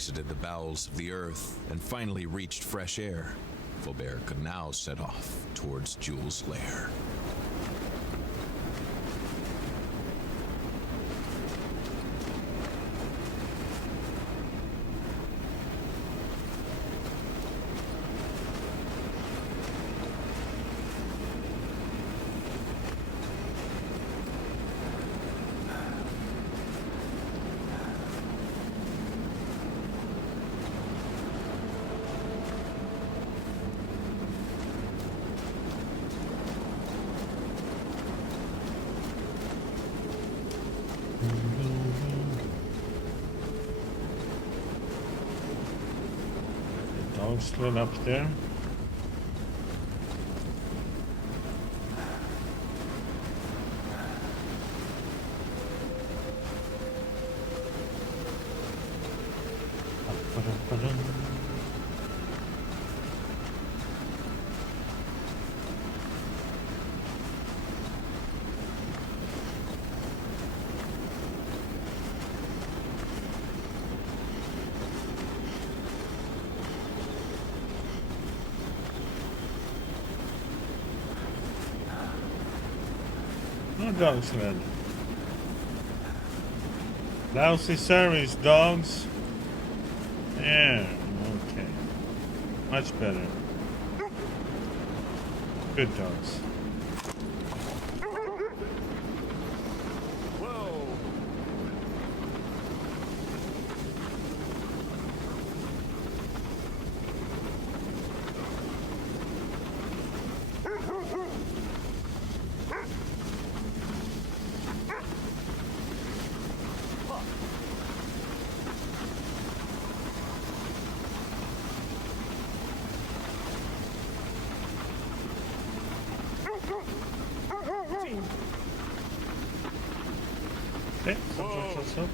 exited the bowels of the earth and finally reached fresh air, Flaubert could now set off towards Jules' lair. Still up there. No dogs, man. Lousy service, dogs. Yeah, okay. Much better. Good dogs. Okay, so.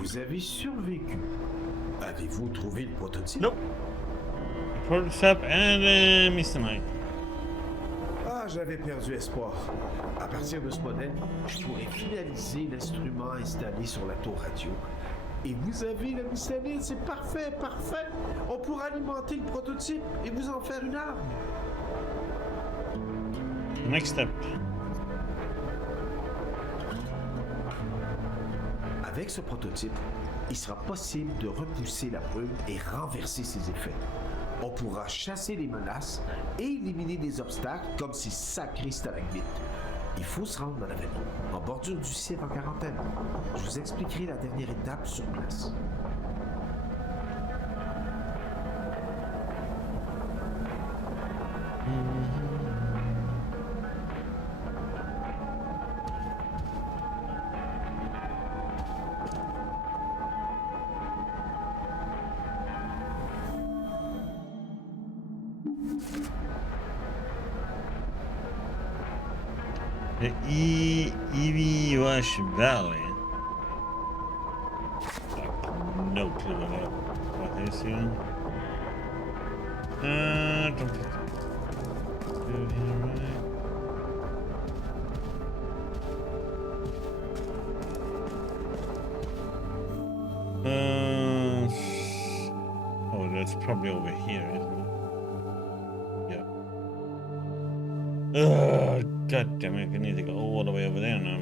Vous avez survécu. Avez-vous trouvé le prototype? Nope. Prototype and Mr. Knight. Ah, j'avais perdu espoir. À partir de ce modèle, je pourrais finaliser l'instrument installé sur la tour radio. Et vous avez la missile, c'est parfait, parfait. On pourra alimenter le prototype et vous en faire une arme. Next step. Avec ce prototype, il sera possible de repousser la brume et renverser ses effets. On pourra chasser les menaces et éliminer des obstacles comme ces sacrés stalagmites. Il faut se rendre dans la vallée, en bordure du site en quarantaine. Je vous expliquerai la dernière étape sur place. The Eweewach Valley. No clue what that is here. Don't do here, right? Oh, that's probably over here, isn't it? Yeah. God damn it, I need to go all the way over there now.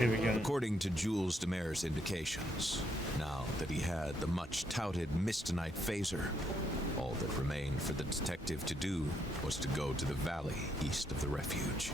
Here we go. According to Jules Demaire's indications, now that he had the much-touted Mistonite phaser, all that remained for the detective to do was to go to the valley east of the refuge.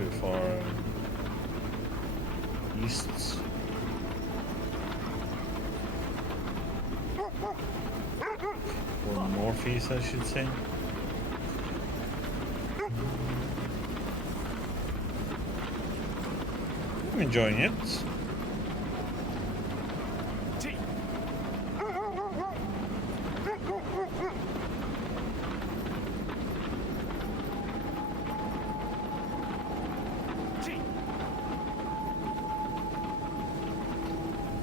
too far east. Or northeast, I should say. I'm enjoying it.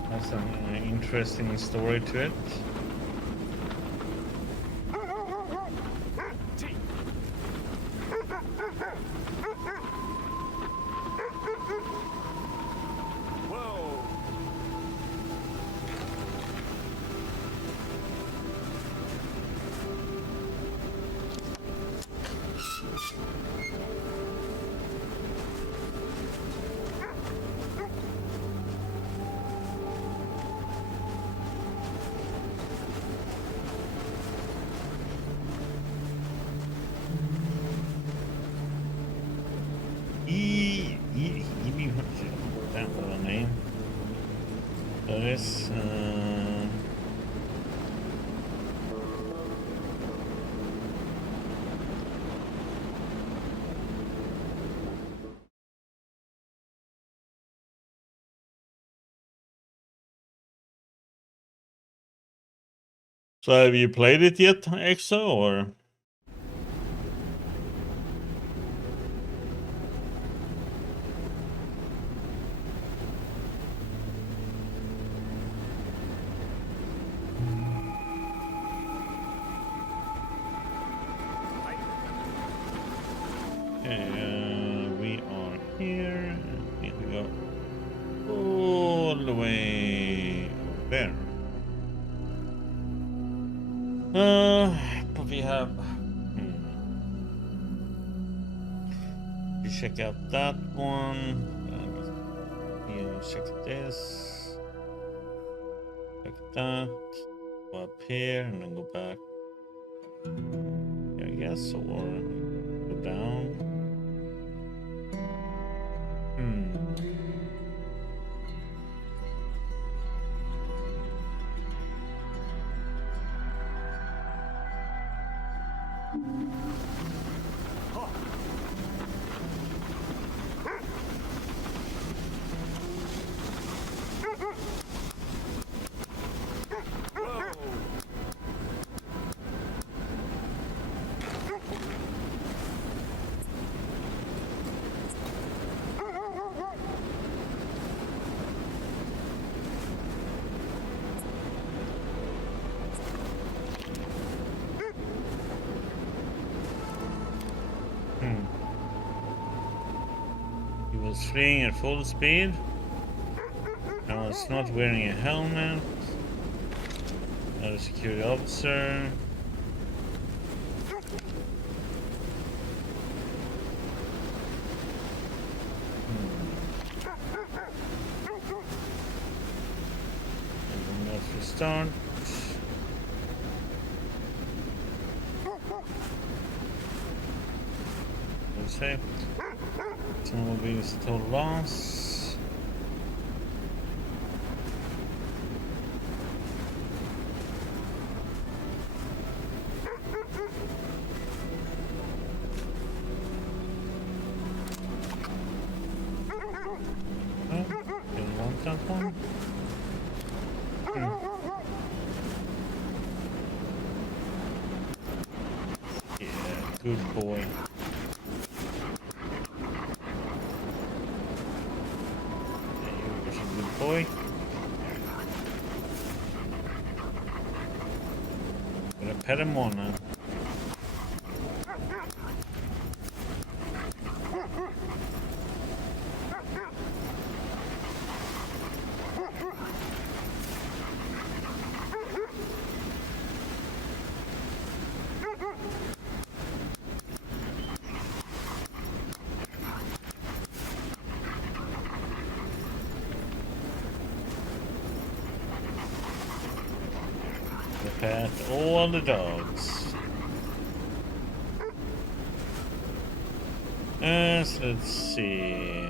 Has an interesting story to it. That little name. That is. So have you played it yet, Exo, or? We are here. Need to go all the way there. But we have. We check out that one. Check this. Check that. Go up here and then go back. I guess, or go down. He was fleeing at full speed. I was not wearing a helmet. Another security officer. And let's restart. Safe. Some will be total loss. Oh, didn't want that one. Yeah, good boy. Boy. Gonna pet him on now. Pet all the dogs. So let's see.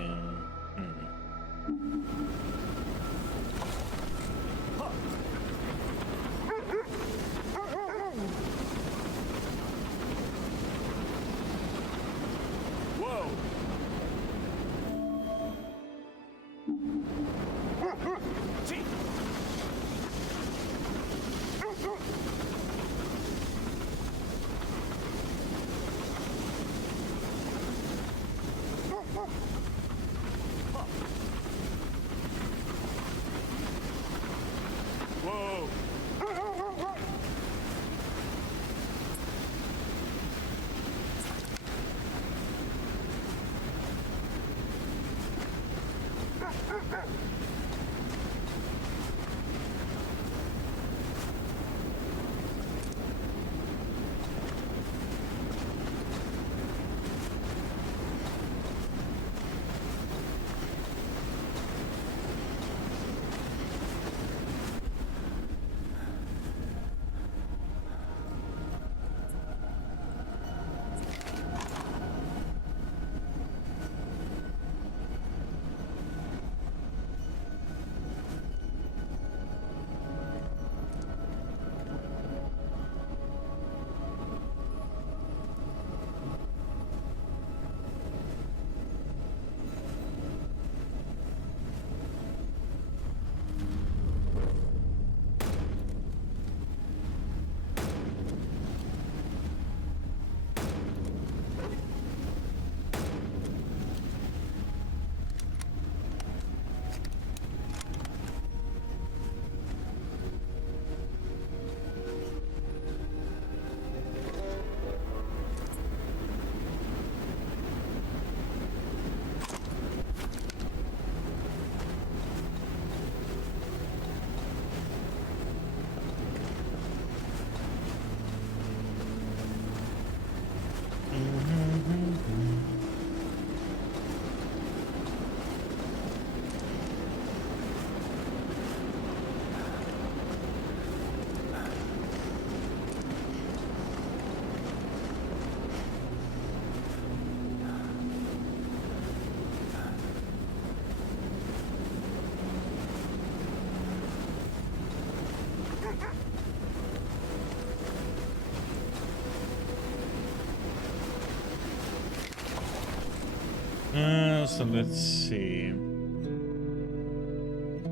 So let's see.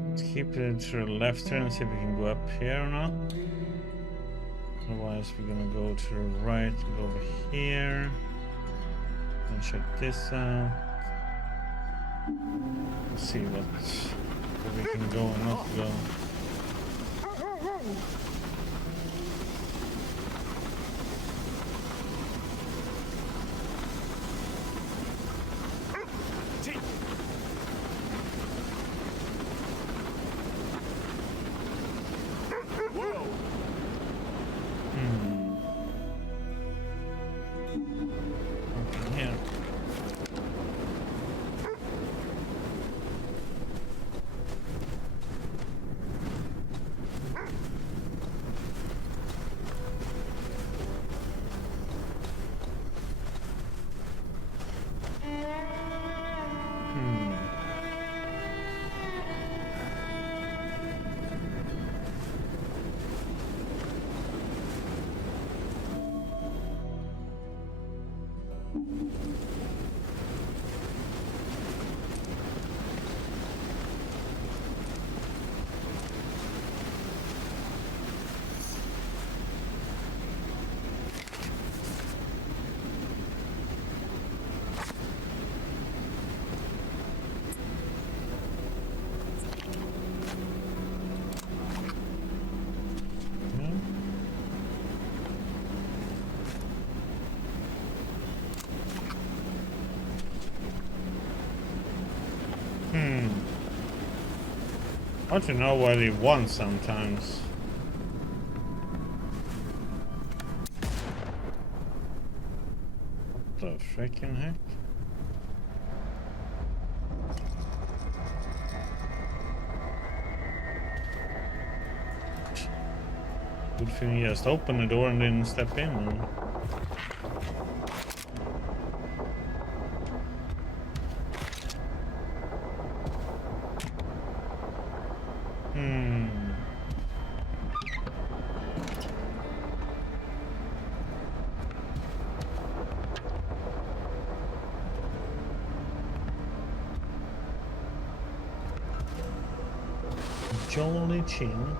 Let's keep it to the left here and see if we can go up here or not. Otherwise, we're gonna go to the right and go over here and check this out. Let's see where we can go and not go. I want to know what he wants sometimes. What the freaking heck? Good thing he just opened the door and didn't step in. jolly chimp.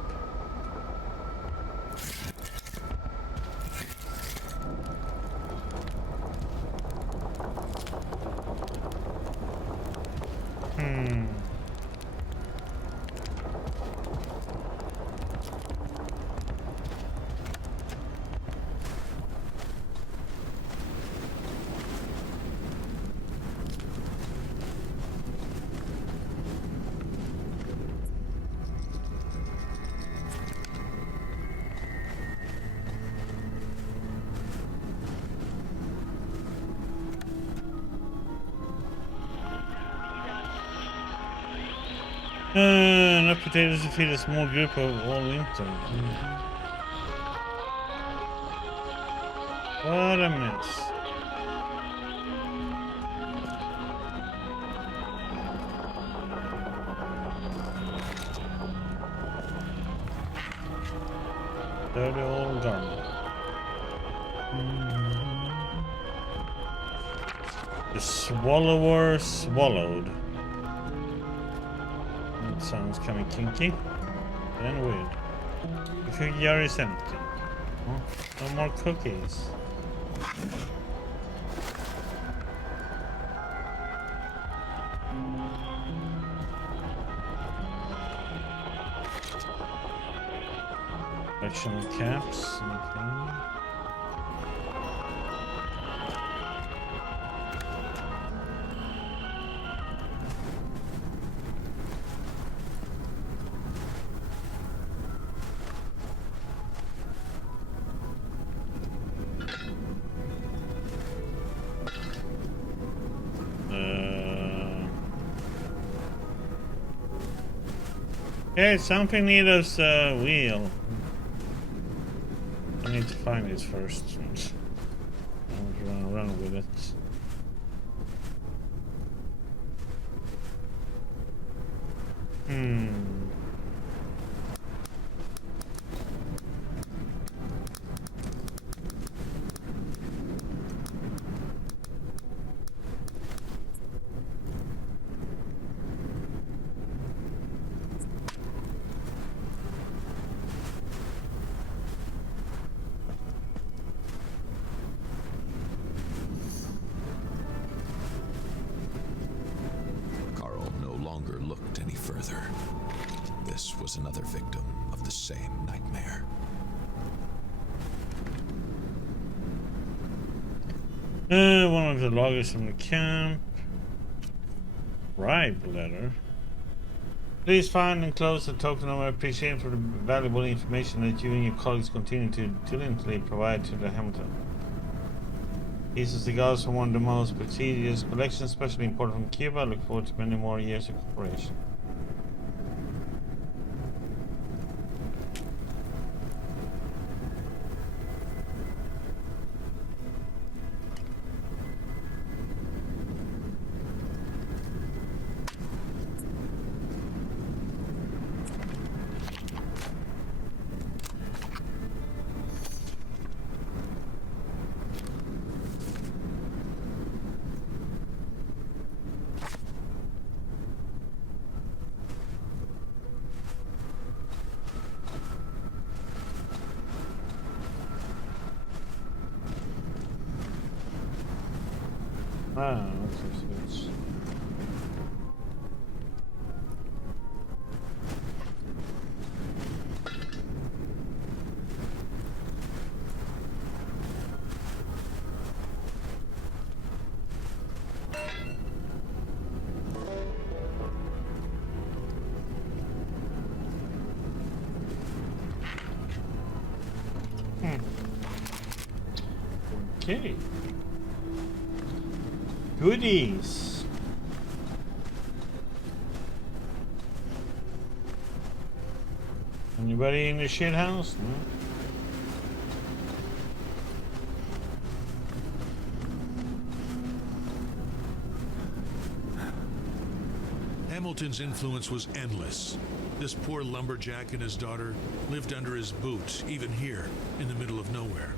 Enough potatoes to feed a small group of all winter. What a mess. Dirty old garden. The swallower swallowed. That sounds kind of kinky and weird. The cookie jar is empty. Oh, no more cookies. Collection of caps. Anything? Hey, something needs a wheel. I need to find it first. I want to run with it. This was another victim of the same nightmare. One of the loggers from the camp. Bribe letter. Please find and close a token of appreciation for the valuable information that you and your colleagues continue to diligently provide to the Hamilton. These are cigars from one of the most prestigious collections, especially imported from Cuba. I look forward to many more years of cooperation. Ah, that's good. Okay. Goodies. Anybody in the shit house? No? Hamilton's influence was endless. This poor lumberjack and his daughter lived under his boot, even here, in the middle of nowhere.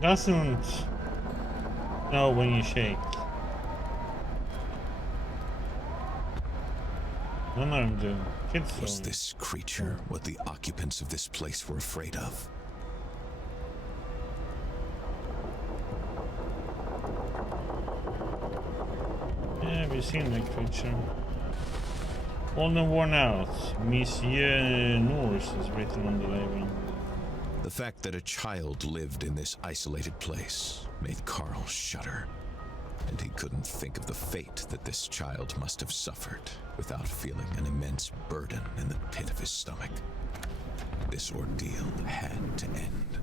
doesn't know when you shake. None of them do. Kids Was don't. this creature what the occupants of this place were afraid of? Yeah, we've seen that creature. Old and worn out. Monsieur Norse is written on the label. The fact that a child lived in this isolated place made Carl shudder, and he couldn't think of the fate that this child must have suffered without feeling an immense burden in the pit of his stomach. This ordeal had to end.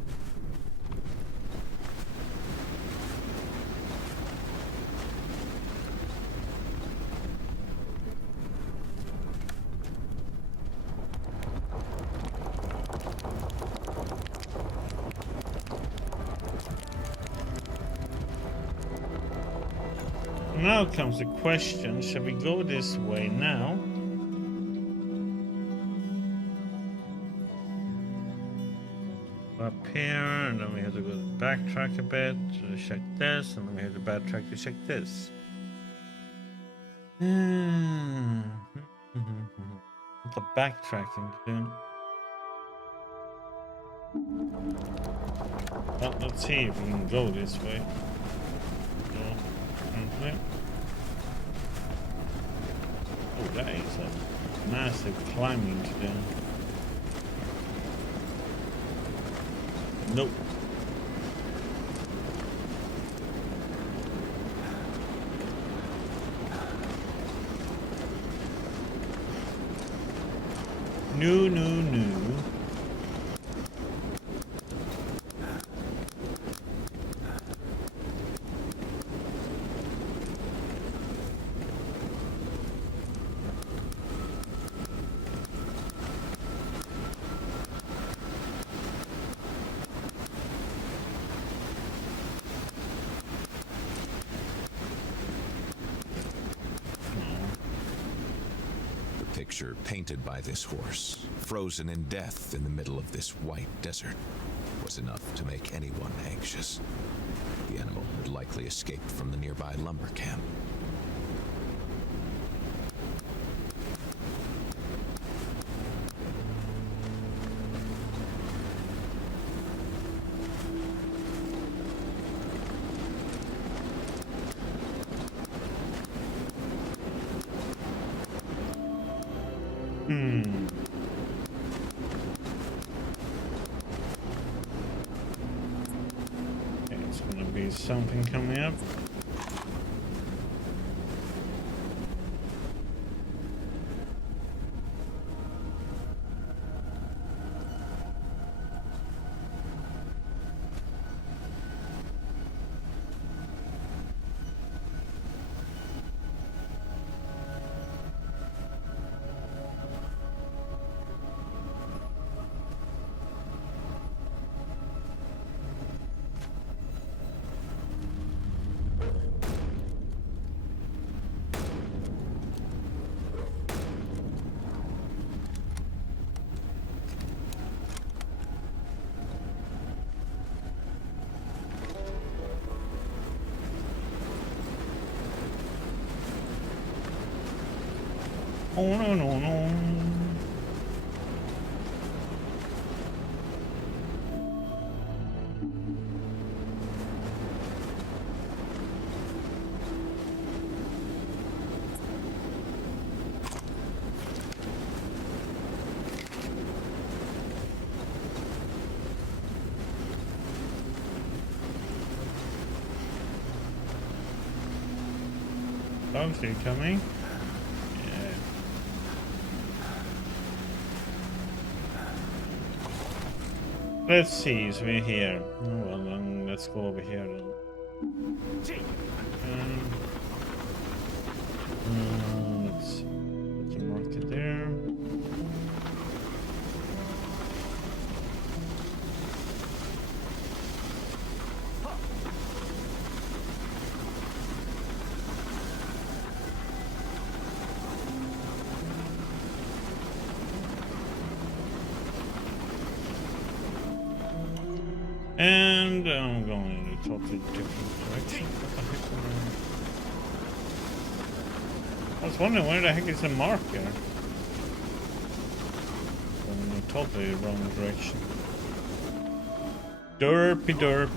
Now comes the question, shall we go this way now? Up here, and then we have to go backtrack a bit to check this, and then we have to backtrack to check this. What the backtracking doing? Well, let's see if we can go this way. Oh, that is a massive climbing to do. Nope. No. Picture painted by this horse, frozen in death in the middle of this white desert, was enough to make anyone anxious. The animal had likely escaped from the nearby lumber camp. It's gonna be something coming up. Oh no. Dogs are coming. Let's see, so we're here. Oh, well, then let's go over here then. Let's put the market there. And and I'm going in a totally different direction. What the heck am I was wondering where the heck is the mark here? Going in a totally wrong direction. Derpy derp.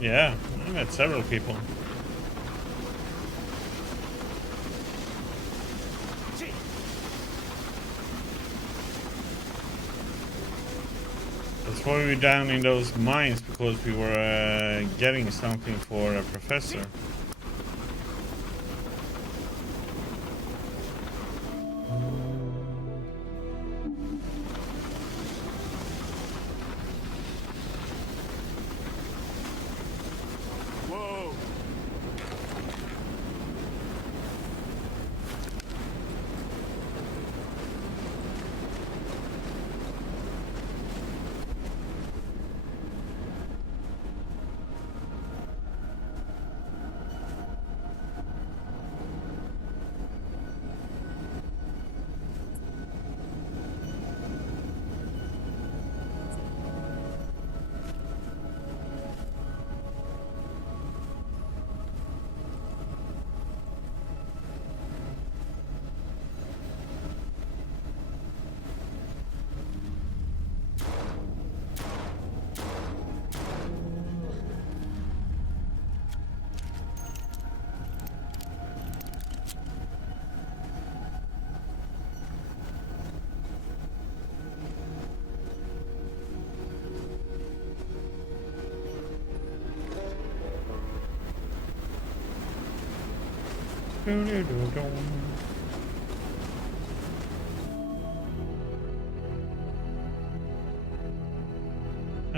Yeah, I met several people. That's why we were down in those mines, because we were getting something for a professor.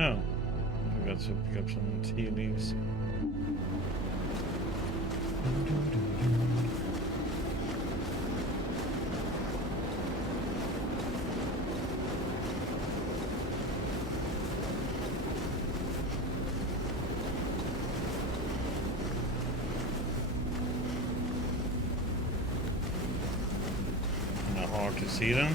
Oh, I forgot to pick up some tea leaves. Not hard to see them.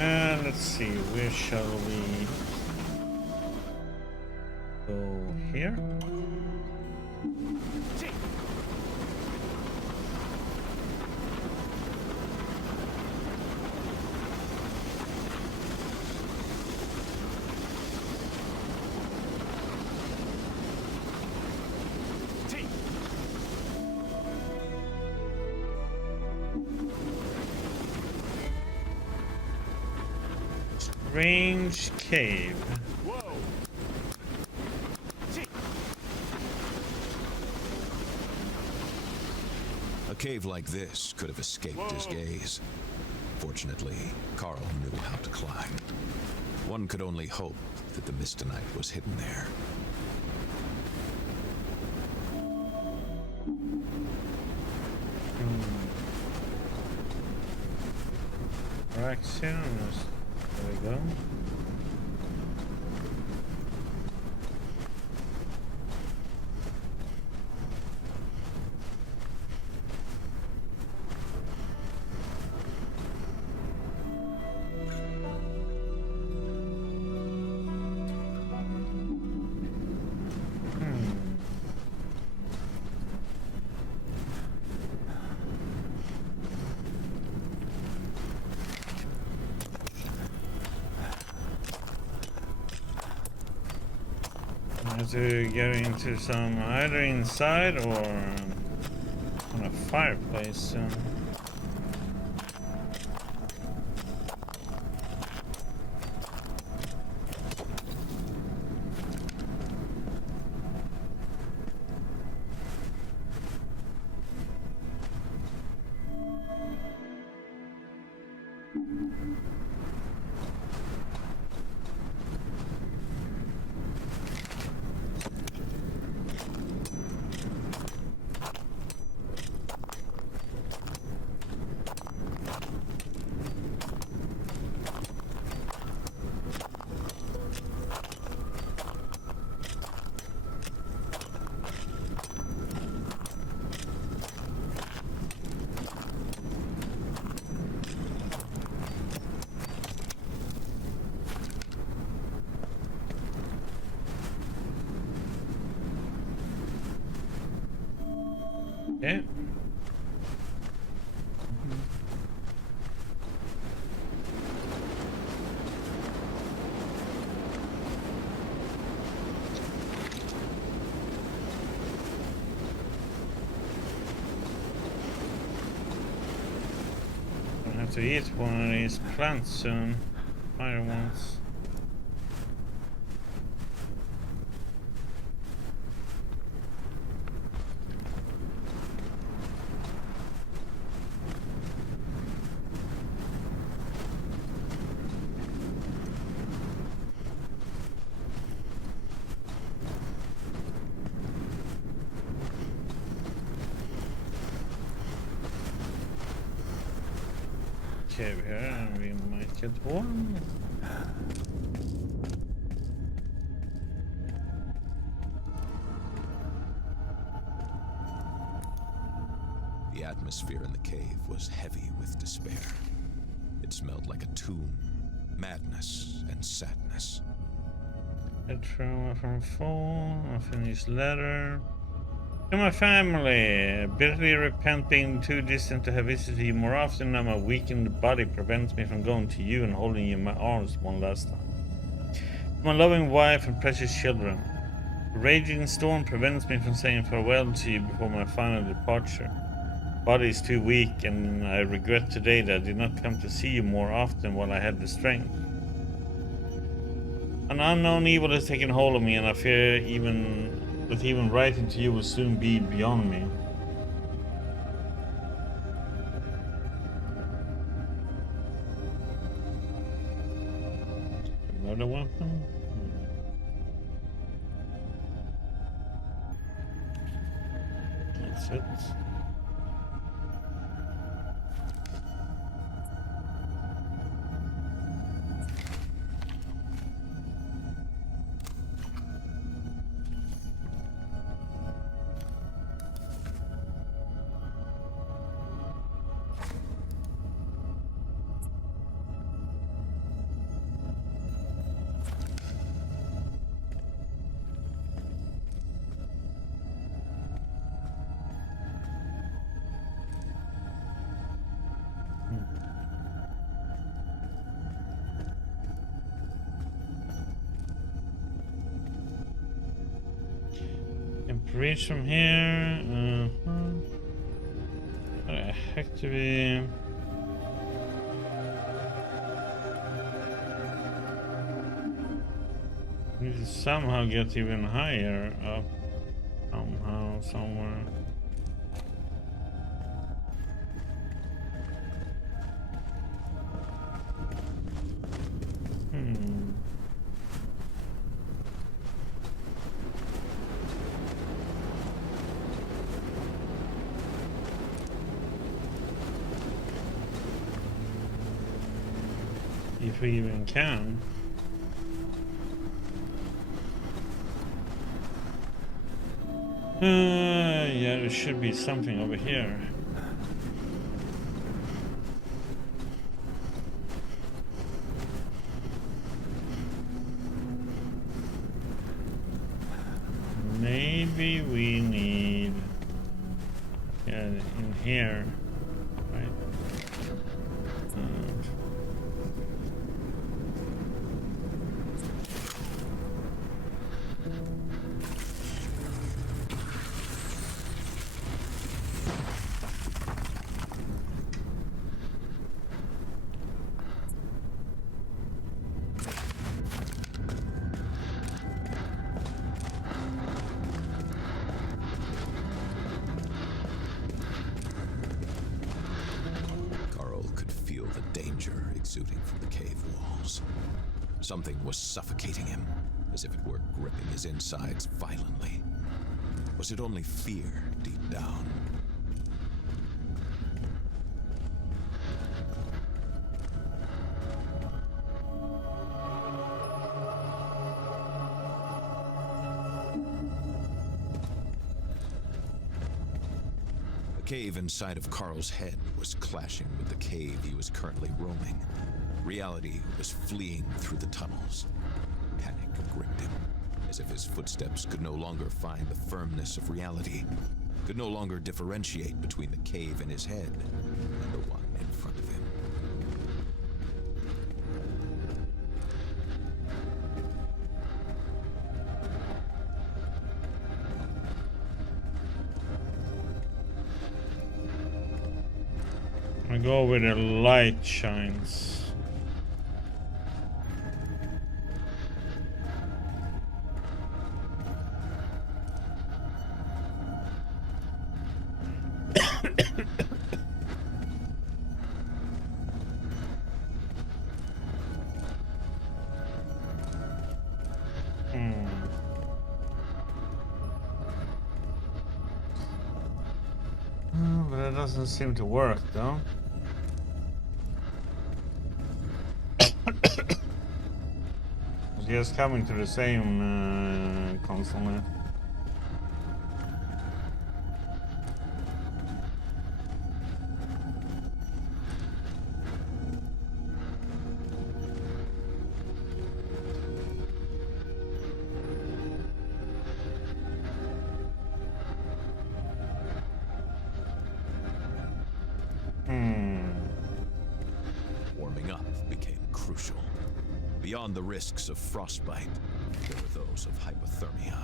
And let's see, where shall we go here? Strange cave. A cave like this could have escaped his gaze. Fortunately, Carl knew how to climb. One could only hope that the Mistonite was hidden there. There we go. To get into some either inside or on a fireplace. Yeah. I'll have to eat one of these plants soon. Fire ones. Okay, here and we might get one. The atmosphere in the cave was heavy with despair. It smelled like a tomb, madness and sadness. A trauma from phone, unfinished letter. To my family, bitterly repent being too distant to have visited you more often. Now my weakened body prevents me from going to you and holding you in my arms one last time. To my loving wife and precious children, the raging storm prevents me from saying farewell to you before my final departure. Body is too weak, and I regret today that I did not come to see you more often while I had the strength. An unknown evil has taken hold of me, and I fear even writing to you will soon be beyond me. Another weapon? That's it. Reach from here. I have to be. Need to somehow get even higher up. Somehow, somewhere. If we even can. Yeah, there should be something over here. Maybe we need in here, right? Exuding from the cave walls. Something was suffocating him, as if it were gripping his insides violently. Was it only fear deep down? The cave inside of Carl's head was clashing with the cave he was currently roaming. Reality was fleeing through the tunnels. Panic gripped him, as if his footsteps could no longer find the firmness of reality. could no longer differentiate between the cave in his head and the one in front of him. I go where the light shines. But it doesn't seem to work, though. It's just coming to the same constantly. Warming up became crucial. Beyond the risks of frostbite, there were those of hypothermia.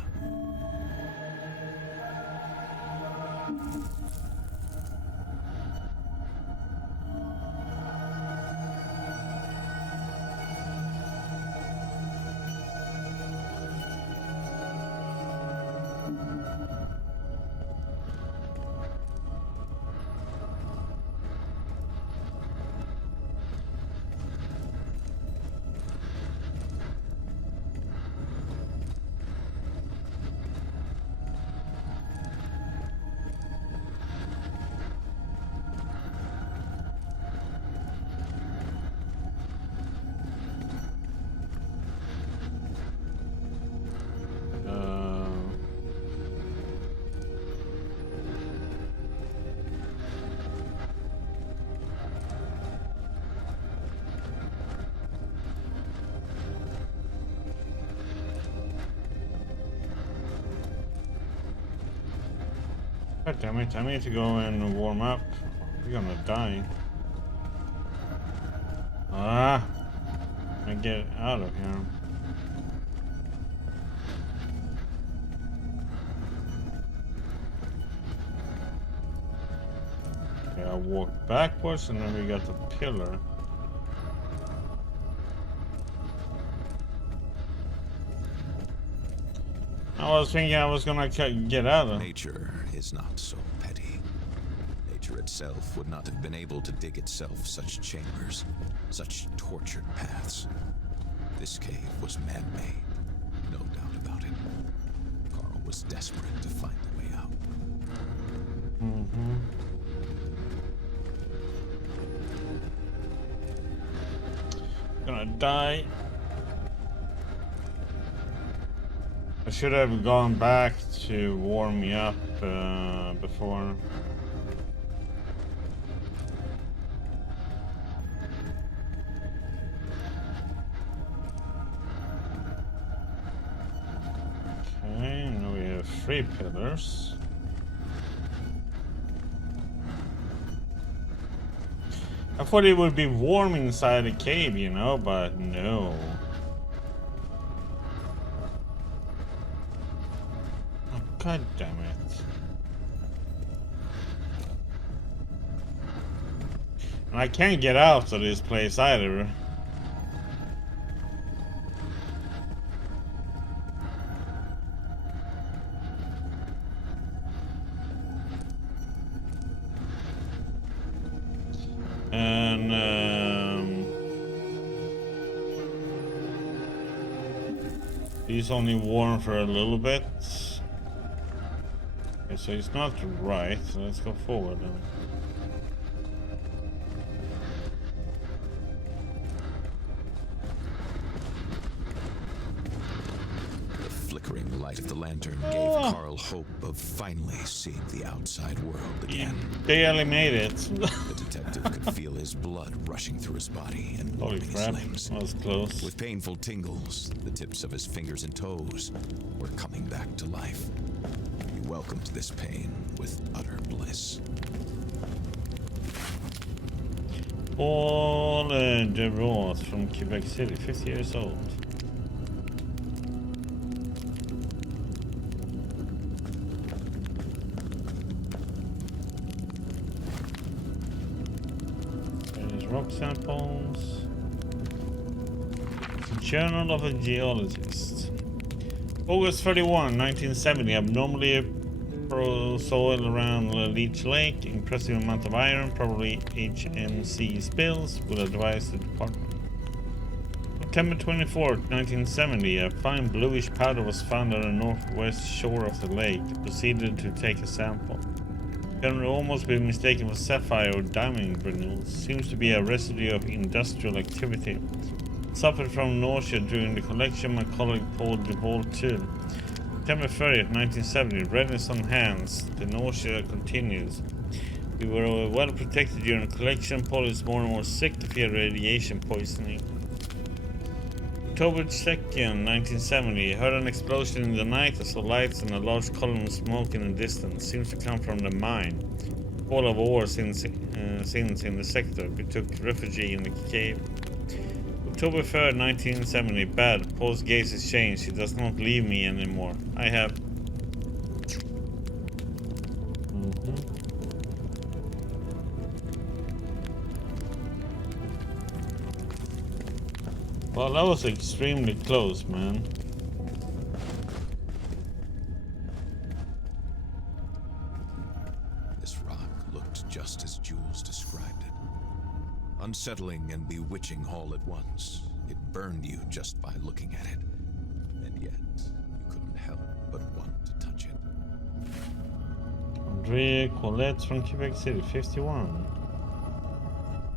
God damn it, I need to go and warm up. You're gonna die. Ah! I get out of here. Okay, I walked backwards and then we got the pillar. I was thinking I was gonna get out of it. Nature is not so petty. Nature itself would not have been able to dig itself such chambers, such tortured paths. This cave was man-made, no doubt about it. Carl was desperate to find a way out. Gonna die. I should have gone back to warm me up before. Okay, now we have 3 pillars. I thought it would be warm inside the cave, you know, but no. God damn it. And I can't get out of this place either. And he's only warm for a little bit. Okay, so it's not right, so let's go forward then. The flickering light of the lantern gave Carl hope of finally seeing the outside world again. He barely made it. The detective could feel his blood rushing through his body and Holy warming his crap, limbs. that was close. With painful tingles, the tips of his fingers and toes were coming back to life. He welcomed this pain with utter bliss. Paul de Roth from Quebec City, 50 years old. There's rock samples. Journal of a Geologist. August 31, 1970. Abnormally soil around Leech Lake. Impressive amount of iron, probably HMC spills. Will advise the department. September 24, 1970. A fine bluish powder was found on the northwest shore of the lake. Proceeded to take a sample. Can almost be mistaken for sapphire or diamond granules. Seems to be a residue of industrial activity. Suffered from nausea during the collection. My colleague Paul Duvall too. September 30th, 1970. Redness on hands. The nausea continues. We were well protected during the collection. Paul is more and more sick to fear radiation poisoning. October 2nd, 1970. Heard an explosion in the night. I saw lights and a large column of smoke in the distance. Seems to come from the mine. All of war since in the sector. We took refuge in the cave. October 3rd, 1970. Bad. Paul's gaze has changed. He does not leave me anymore. I have... Well, that was extremely close, man. This rock looked just as Jules described it. Unsettling and bewitching all at once. It burned you just by looking at it. And yet, you couldn't help but want to touch it. Andrea Colette from Quebec City, 51.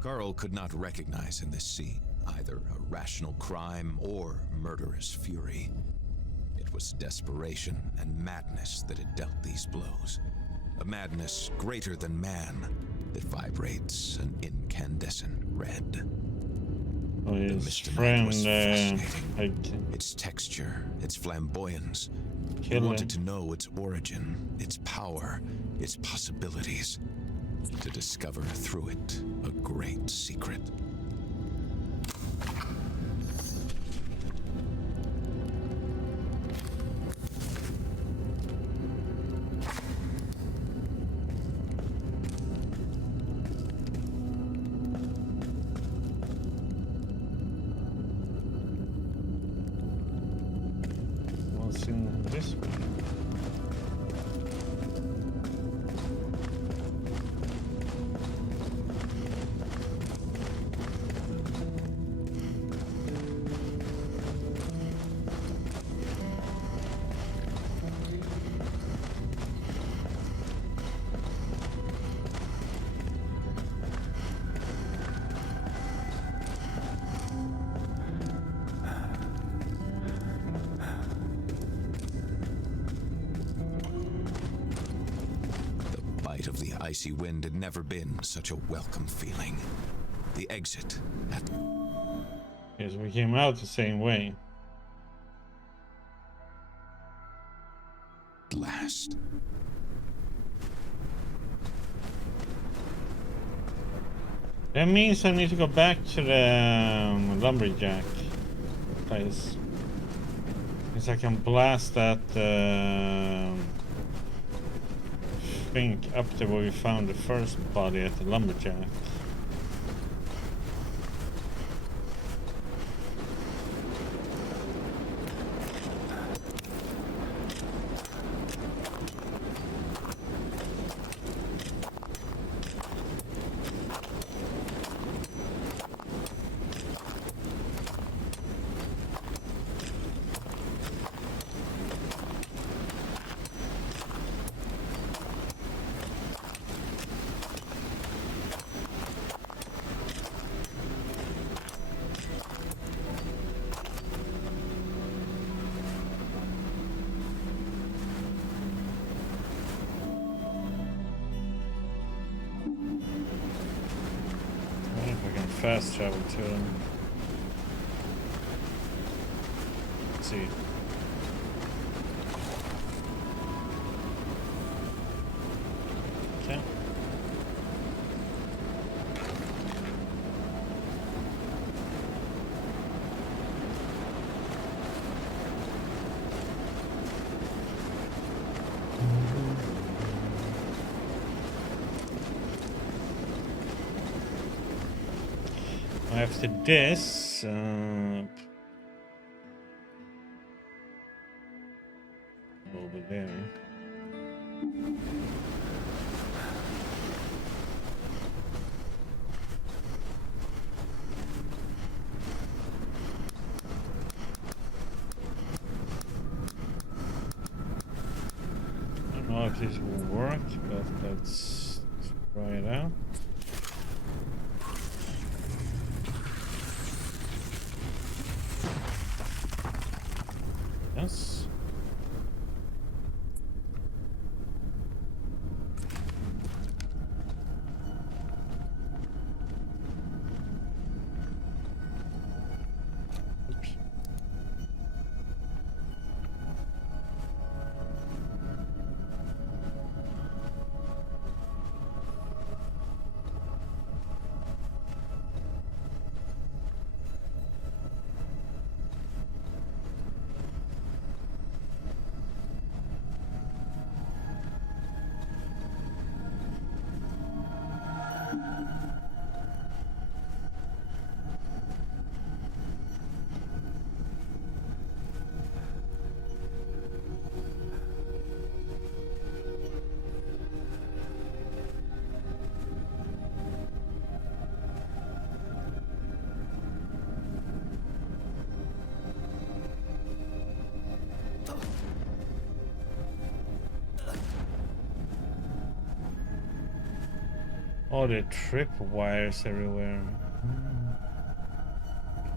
Carl could not recognize in this scene either a rational crime or murderous fury. It was desperation and madness that had dealt these blows. A madness greater than man that vibrates an incandescent red. Oh, The his misdemeanor friend, was fascinating. like, Its texture, its flamboyance. He Kill wanted him. to know its origin, its power, its possibilities. To discover through it a great secret. what's in this one? Of the icy wind had never been such a welcome feeling. The exit at Yes, we came out the same way. last. That means I need to go back to the lumberjack place. Because I can blast that thing up to where we found the first body at the lumberjack. I wonder if I can fast travel to them. Let's see. after this, over there. I don't know if this will work, but let's try it out. Yes. Oops. Oh, the trip wires everywhere.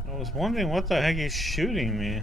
I was wondering what the heck is shooting me.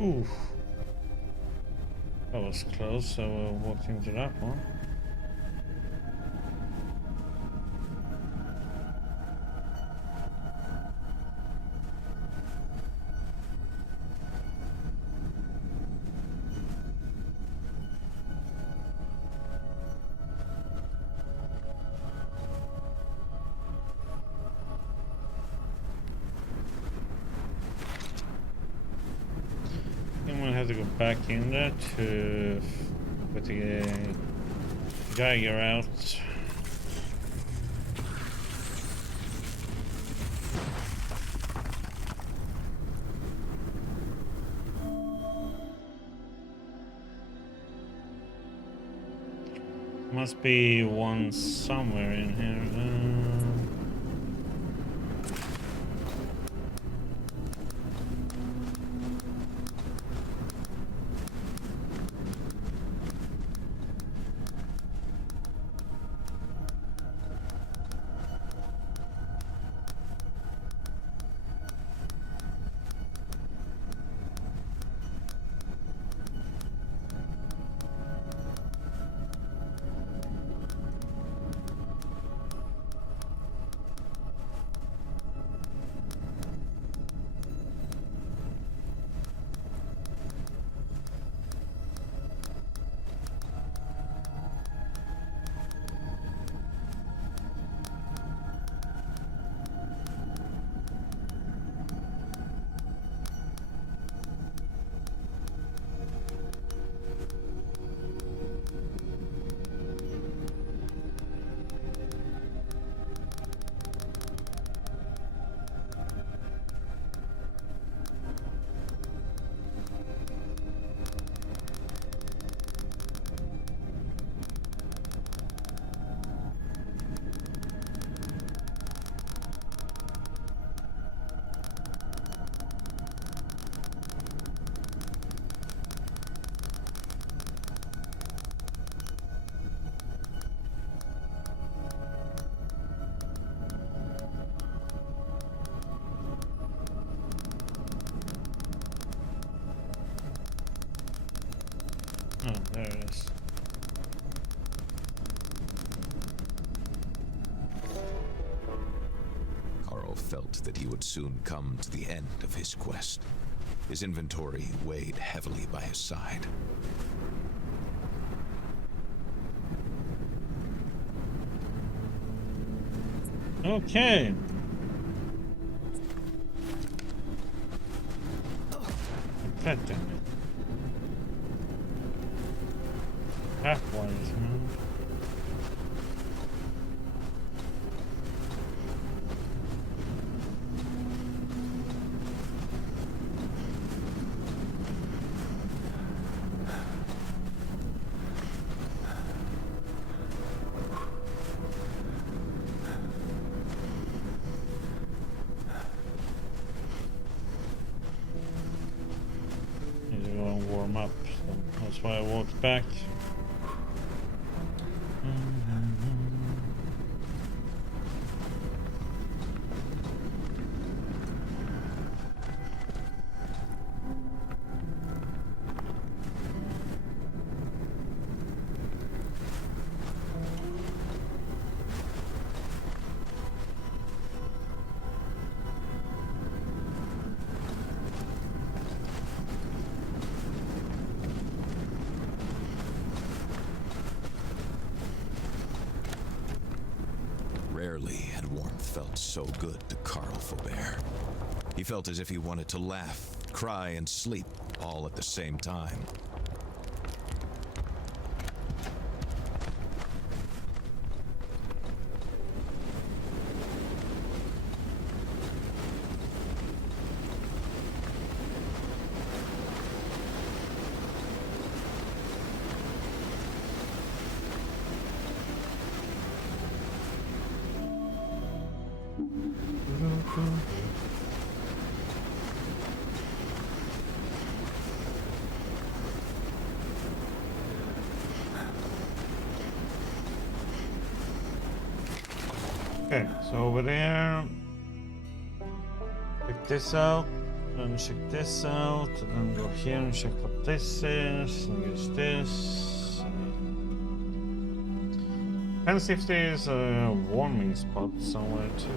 Oof. That was close, so we'll walk into that one. I'm gonna have to go back in there to put the Geiger out. Must be one somewhere in here. Oh, there it is. Carl felt that he would soon come to the end of his quest. His inventory weighed heavily by his side. Okay. God damn it. Half-wise, man. Need to go and warm up. So that's why I walked back. Rarely had warmth felt so good to Carl Faubert. He felt as if he wanted to laugh, cry, and sleep all at the same time. Okay, so over there, check this out, then check this out, and then go here and check what this is, and use this. And see if there's a warming spot somewhere too.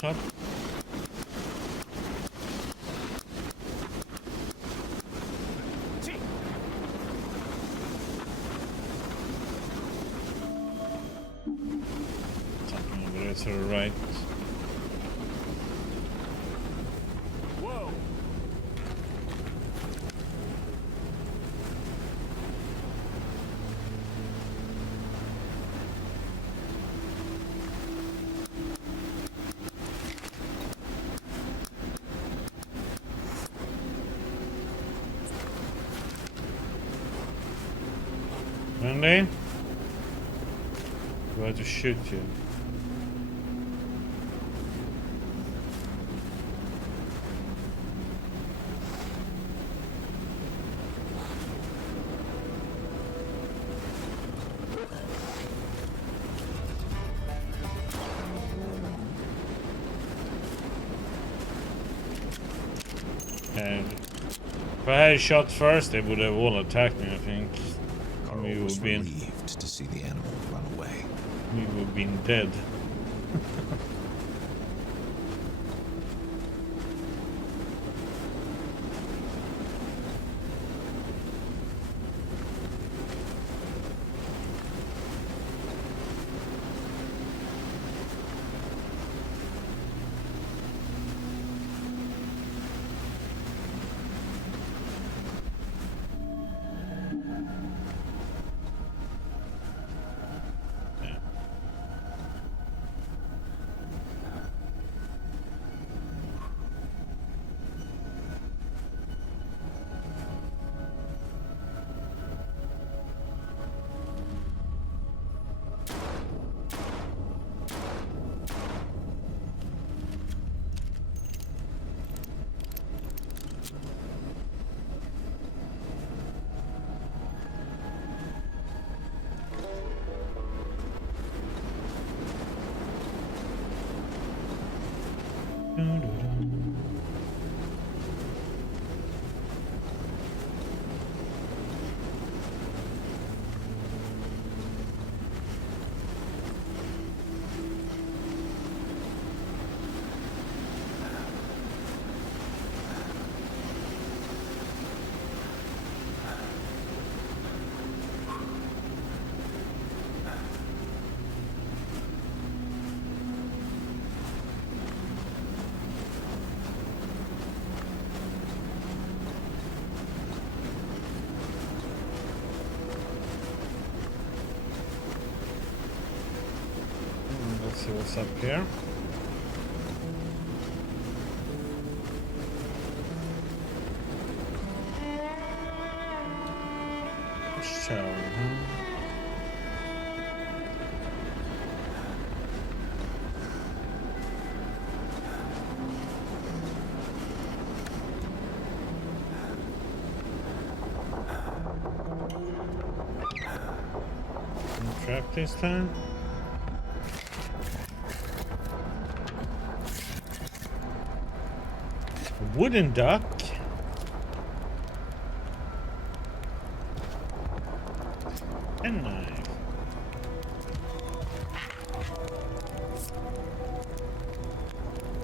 Shut. Something over there to the right. Whoa! Randy? Do I have to shoot you? And if I had shot first, they would have all attacked me, I think. Carl We was would be relieved to see the animal run away. we would have been dead. what's up here? Shower, huh? Trap this time. A wooden duck. And knife.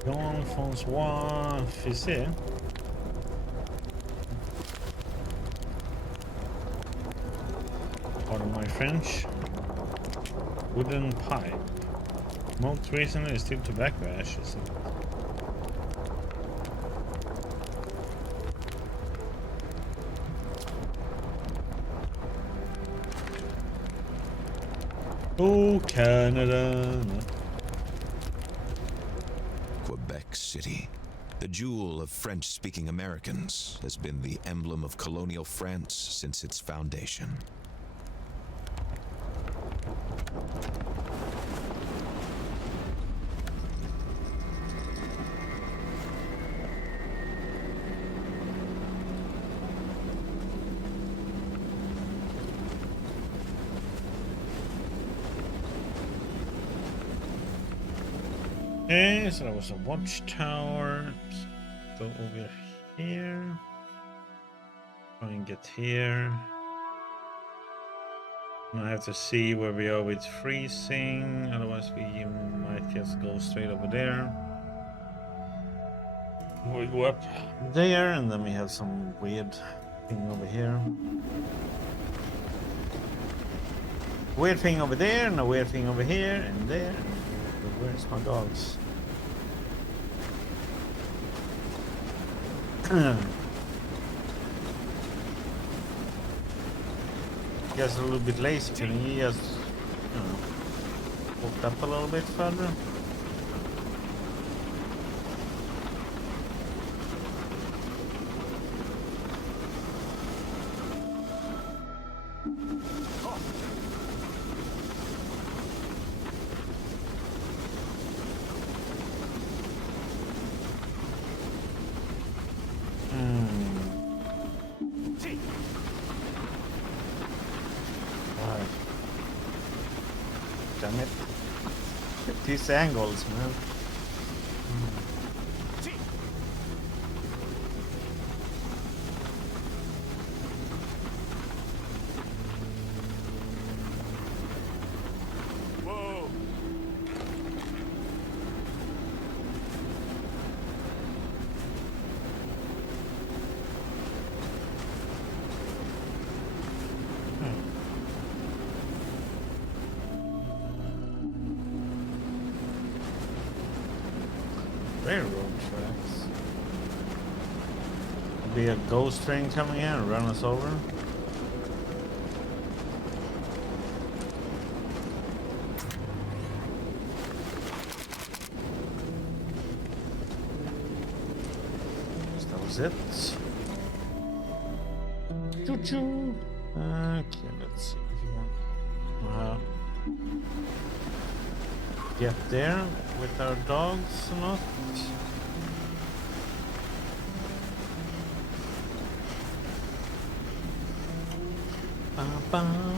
Jean Francois Fisset. Pardon my French. Wooden pipe. Most recently is still tobacco ashes. Oh, Canada. Quebec City, the jewel of French-speaking Americans, has been the emblem of colonial France since its foundation. Okay, so that was a watchtower. Go over here. Try and get here. And I have to see where we are with freezing, otherwise we might just go straight over there. We go up there, and then we have some weird thing over here. Weird thing over there, and a weird thing over here, and there. Where's my dogs? Guess a little bit lazy. Can he just, walk up a little bit further? Damn it. These angles, man. Whoa! Railroad tracks. There'll be a ghost train coming in and run us over. That was it. Choo-choo. Okay, let's see if you want get there with our dogs or not. Ba-bum.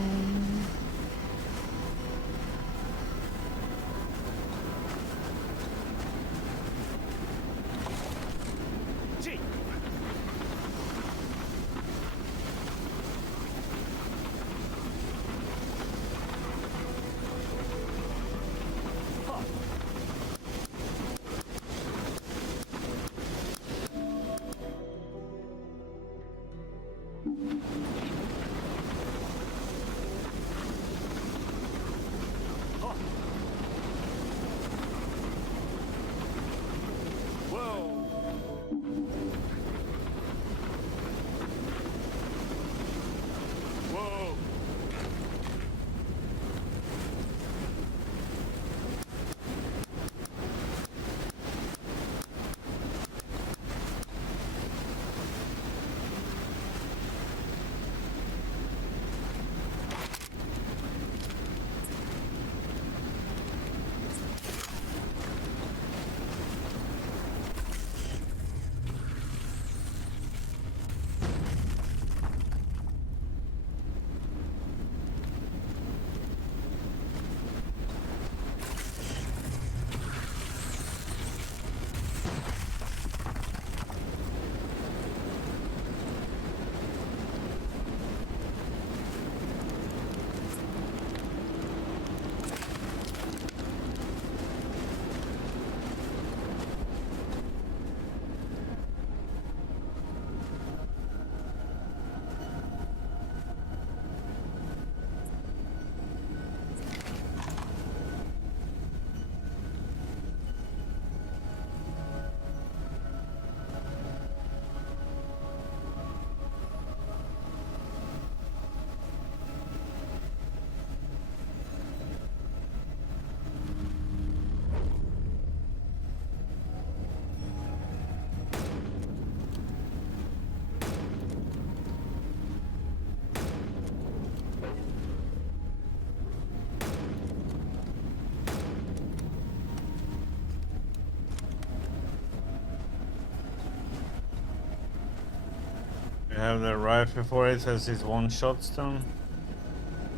have the rifle for it, as it's one shot stun.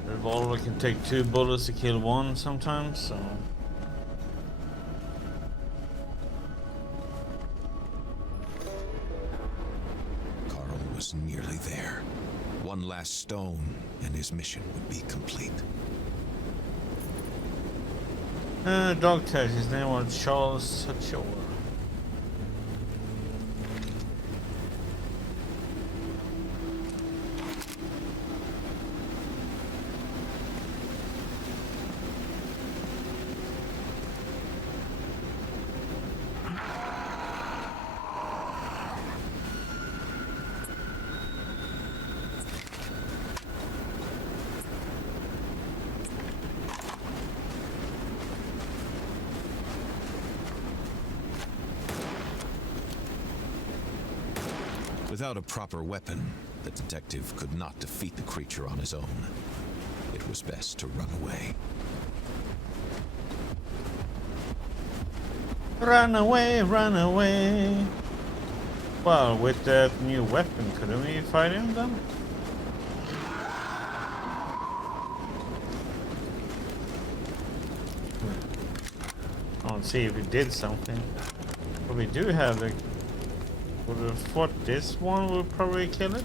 The revolver can take 2 bullets to kill one sometimes, so. Carl was nearly there. One last stone, and his mission would be complete. Dog tag, his name was Charles Hutchore. Without a proper weapon, the detective could not defeat the creature on his own. It was best to run away. Run away, run away. Well, with that new weapon, couldn't we fight him then? I don't see if we did something. But we do have the... Would have thought this one would probably kill it.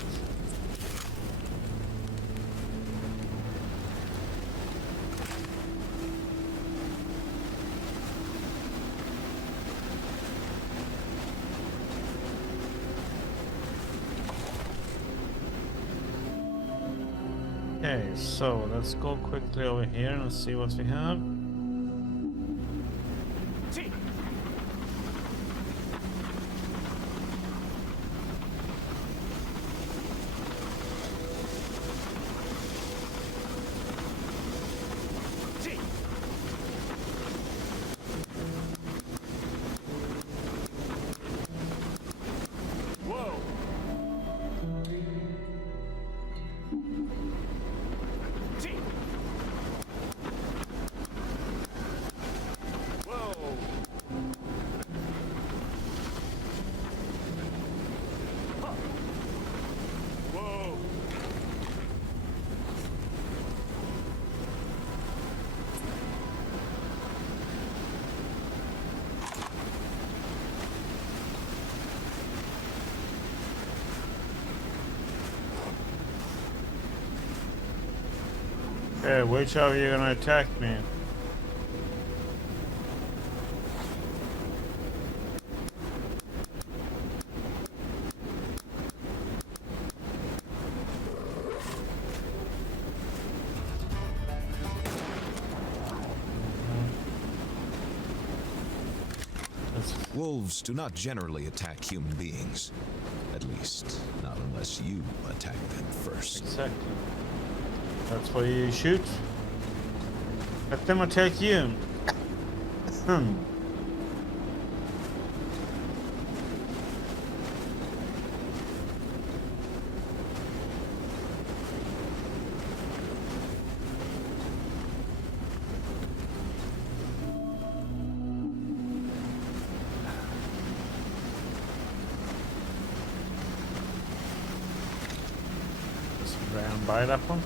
Okay, so let's go quickly over here and see what we have. Okay, which of you are gonna attack me? Wolves do not generally attack human beings. At least, not unless you attack them first. Exactly. That's why you shoot. Let them attack you. Just ran by that one.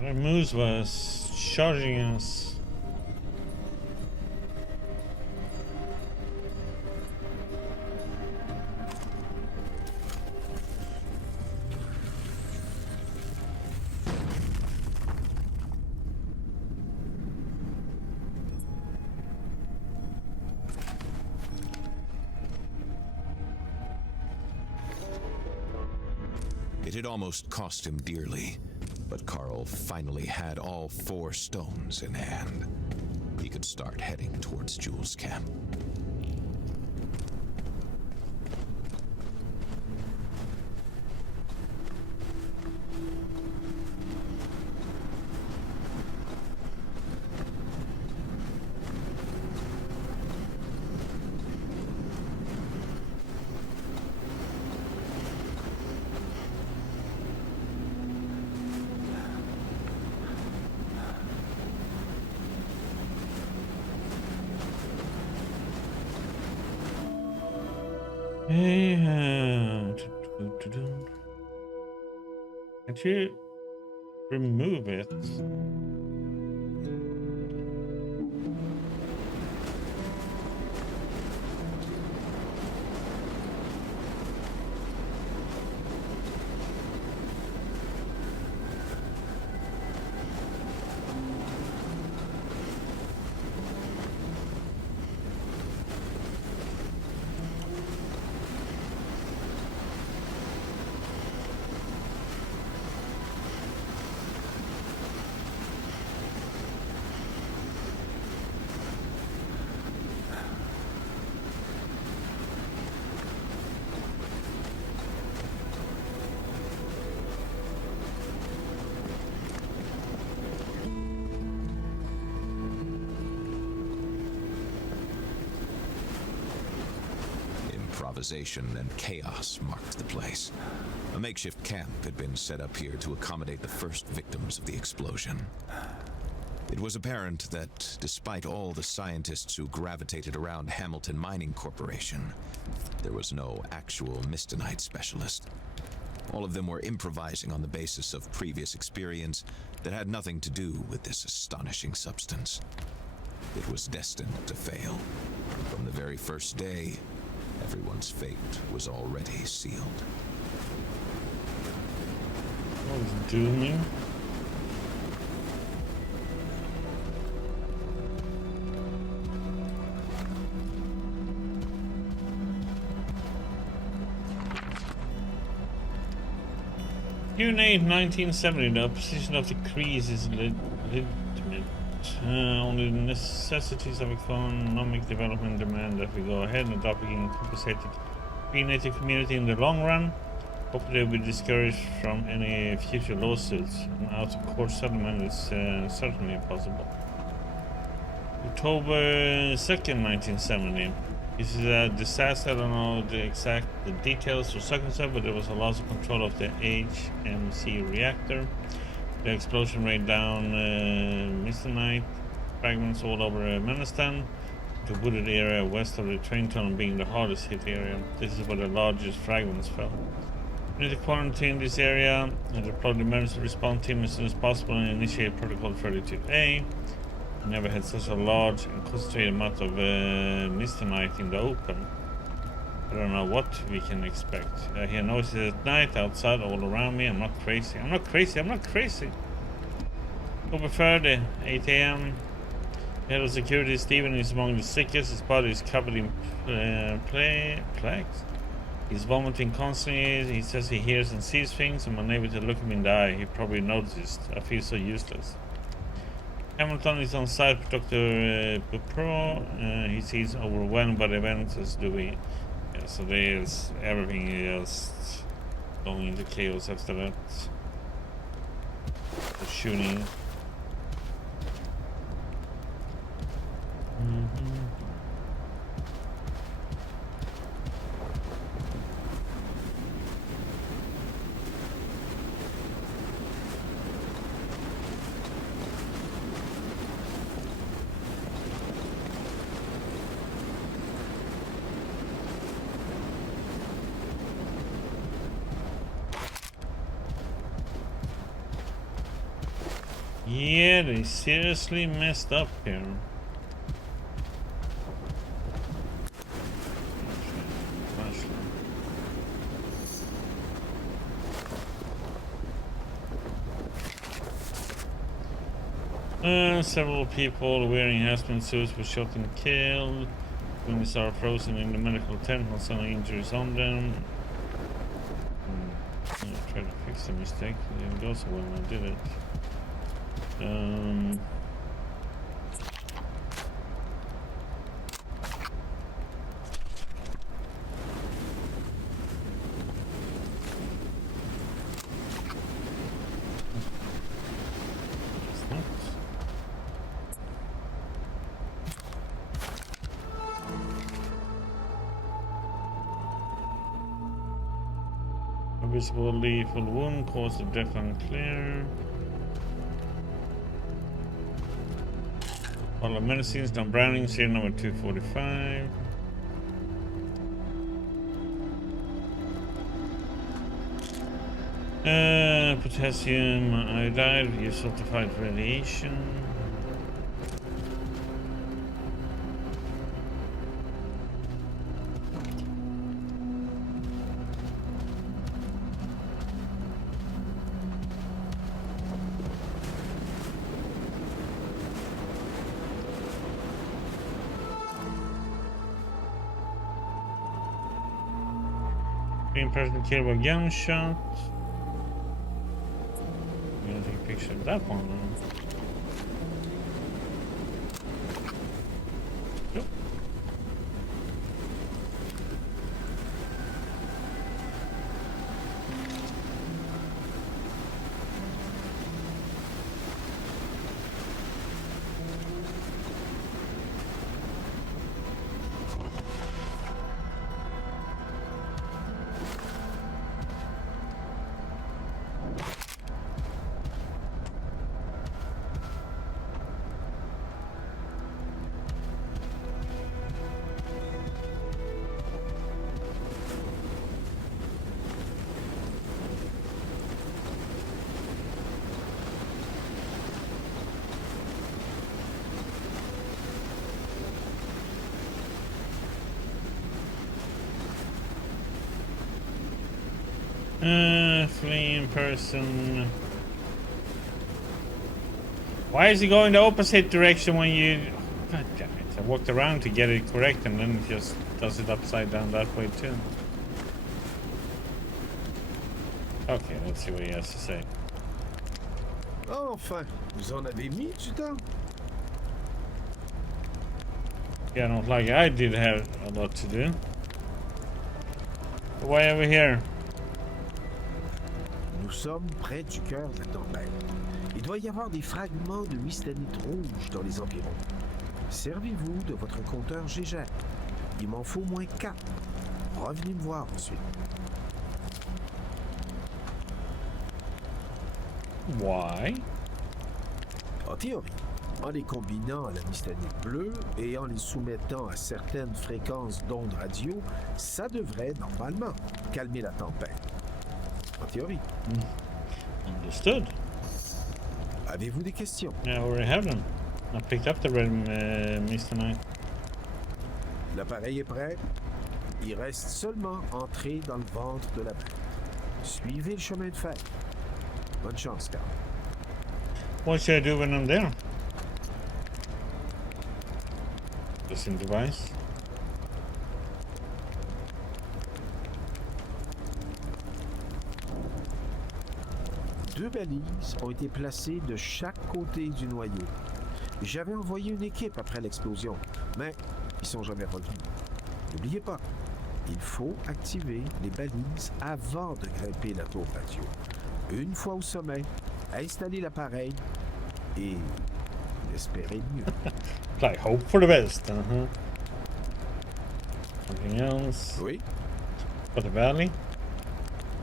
That moose was charging us. It had almost cost him dearly, but Carl finally had all 4 stones in hand. He could start heading towards Jules' camp. Can't you remove it? Improvisation and chaos marked the place. A makeshift camp had been set up here to accommodate the first victims of the explosion. It was apparent that, despite all the scientists who gravitated around Hamilton Mining Corporation, there was no actual Mistonite specialist. All of them were improvising on the basis of previous experience that had nothing to do with this astonishing substance. It was destined to fail. From the very first day, everyone's fate was already sealed. What was dooming? June 8, 1970, the opposition of the Crees is legitimate. Only the necessities of economic development demand that we go ahead and adopt a compensated free native community in the long run. Hope they will be discouraged from any future lawsuits. An out-of-court settlement is certainly possible. October 2nd, 1970. This is a disaster. I don't know the details or circumstances, but there was a loss of control of the HMC reactor. The explosion rained down Mistonite fragments all over Afghanistan. The wooded area west of the train tunnel being the hardest hit area. This is where the largest fragments fell. We need to quarantine this area and deploy the emergency response team as soon as possible and initiate Protocol 32A. We never had such a large and concentrated amount of Mistonite in the open. I don't know what we can expect. I hear noises at night outside all around me. I'm not crazy. I'm not crazy. I'm not crazy. October 3rd, 8 a.m. Head of security Stephen is among the sickest. His body is covered in plagues. He's vomiting constantly. He says he hears and sees things. I'm unable to look him in the eye. He probably noticed. I feel so useless. Hamilton is on site with Dr. Bupro. He seems overwhelmed by the events, as do we. Yeah, so there's everything is going into chaos after that. The shooting. Yeah, they seriously messed up here. Several people wearing hazmat suits were shot and killed. Women are frozen in the medical tent, not some injuries on them. I tried to fix the mistake. It didn't go so well when I did it. Visible lethal wound caused the death unclear. All the medicines, done Browning, serial number 245. Potassium iodide, use of the fight radiation. Being person killed by gunshot. I'm gonna take a picture of that one now. Yep. Fleeing person. Why is he going the opposite direction when you... God damn it. I walked around to get it correct and then it just does it upside down that way too. Okay, let's see what he has to say. Enfin, vous en avez mis du temps? Yeah, not like I did have a lot to do. Why over here? Nous sommes près du cœur de la tempête. Il doit y avoir des fragments de mystanite rouge dans les environs. Servez-vous de votre compteur Gégère. Il m'en faut moins 4. Revenez me voir ensuite. Why? En théorie, en les combinant à la mystanite bleue et en les soumettant à certaines fréquences d'ondes radio, ça devrait normalement calmer la tempête. En théorie. Understood. Avez-vous des questions? Yeah, I already have them. I picked up the red mist tonight. L'appareil est prêt. Il reste seulement entrer dans le ventre de la bête. Suivez le chemin de fer. Bonne chance, Carl. What should I do when I'm there? Listen device. Deux balises ont été placées de chaque côté du noyau. J'avais envoyé une équipe après l'explosion, mais ils sont jamais revenus. N'oubliez pas, il faut activer les balises avant de grimper la tour radio. Une fois au sommet, installez l'appareil et espérez le mieux. Like, hope for the best. Something else? Oui. For the valley?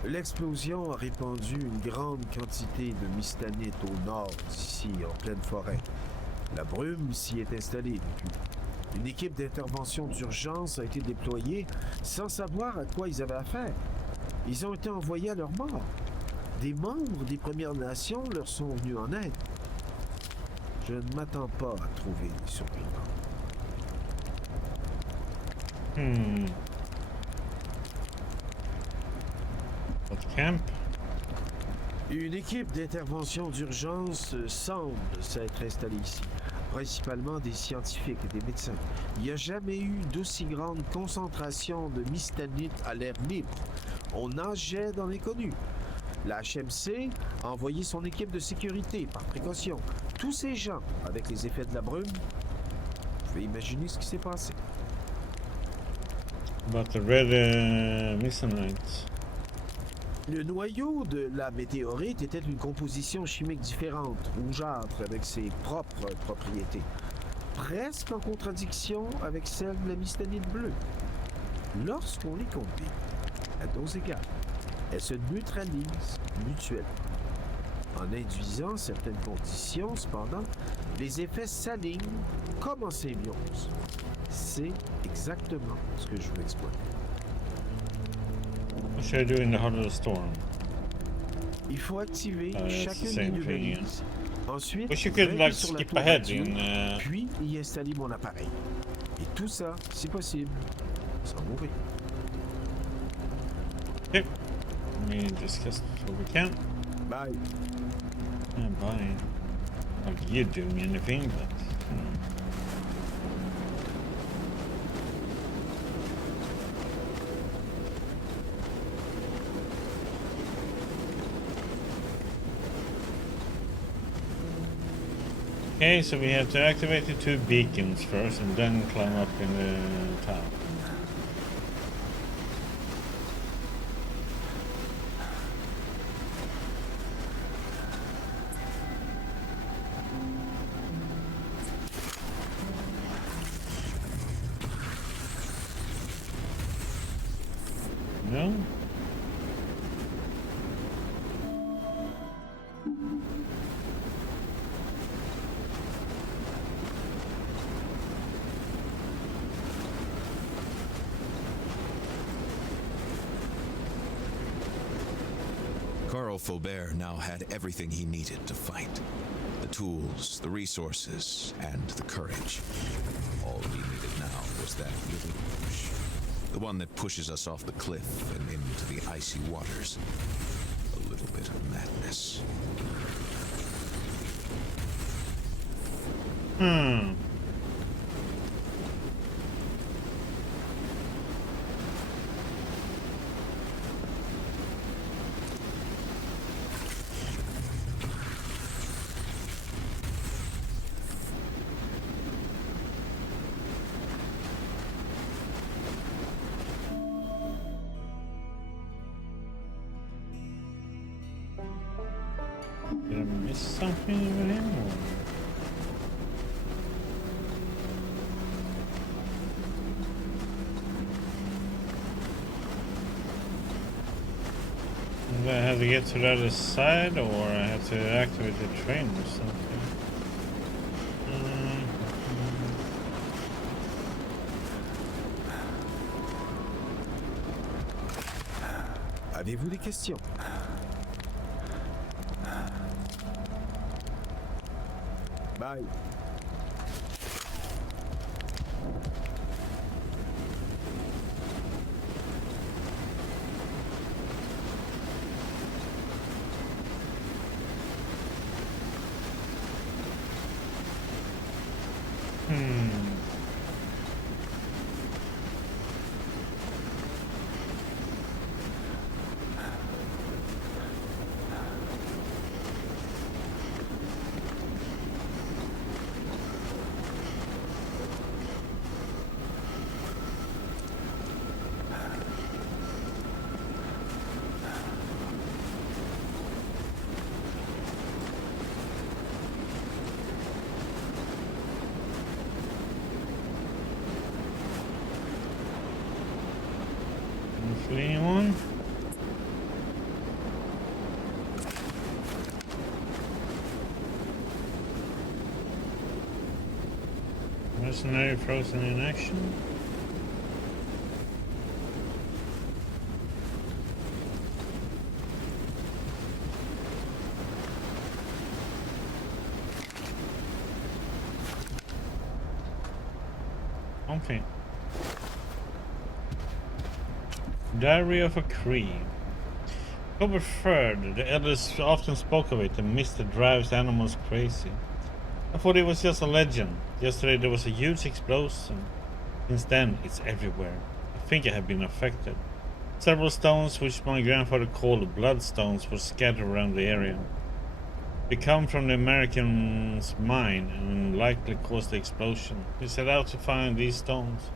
L'explosion a répandu une grande quantité de mystanite au nord d'ici, en pleine forêt. La brume s'y est installée depuis. Une équipe d'intervention d'urgence a été déployée sans savoir à quoi ils avaient affaire. Ils ont été envoyés à leur mort. Des membres des Premières Nations leur sont venus en aide. Je ne m'attends pas à trouver des survivants. Votre camp? Une équipe d'intervention d'urgence semble s'être installée ici, principalement des scientifiques et des médecins. Il n'y a jamais eu d'aussi grande concentration de mystanite à l'air libre. On nageait dans l'inconnu. La HMC a envoyé son équipe de sécurité par précaution. Tous ces gens, avec les effets de la brume, vous pouvez imaginer ce qui s'est passé. About the red Mystenite. Le noyau de la météorite était une composition chimique différente, rougeâtre, avec ses propres propriétés, presque en contradiction avec celle de la mystanite bleue. Lorsqu'on les combine à dose égale, elles se neutralisent mutuellement. En induisant certaines conditions, cependant, les effets s'alignent comme en symbiose. C'est exactement ce que je veux exploiter. What should I do in the heart of the storm? Il faut activer it's the chacune des same deux thing, yeah. balises. Ensuite, Wish you could grimper like sur la skip tour ahead radio, in puis y installer mon appareil. Et tout ça, si possible, sans mourir. Okay. Let me discuss what we can. Bye. Yeah, bye. Not you doing anything, but Okay, so we have to activate the 2 beacons first and then climb up in the tower. No? Carl Faubert now had everything he needed to fight. The tools, the resources, and the courage. All he needed now was that little push. The one that pushes us off the cliff and into the icy waters. A little bit of madness. Did I miss something over him? Or? Do I have to get to the other side, or I have to activate the train or something? Avez-vous des questions? Bye. Anyone? Mercenary frozen in action. something. Diary of a Cree. October 3rd, the elders often spoke of it, the mist that drives animals crazy. I thought it was just a legend. Yesterday there was a huge explosion. Since then, it's everywhere. I think I have been affected. Several stones, which my grandfather called bloodstones, were scattered around the area. They come from the Americans' mine and likely caused the explosion. We set out to find these stones.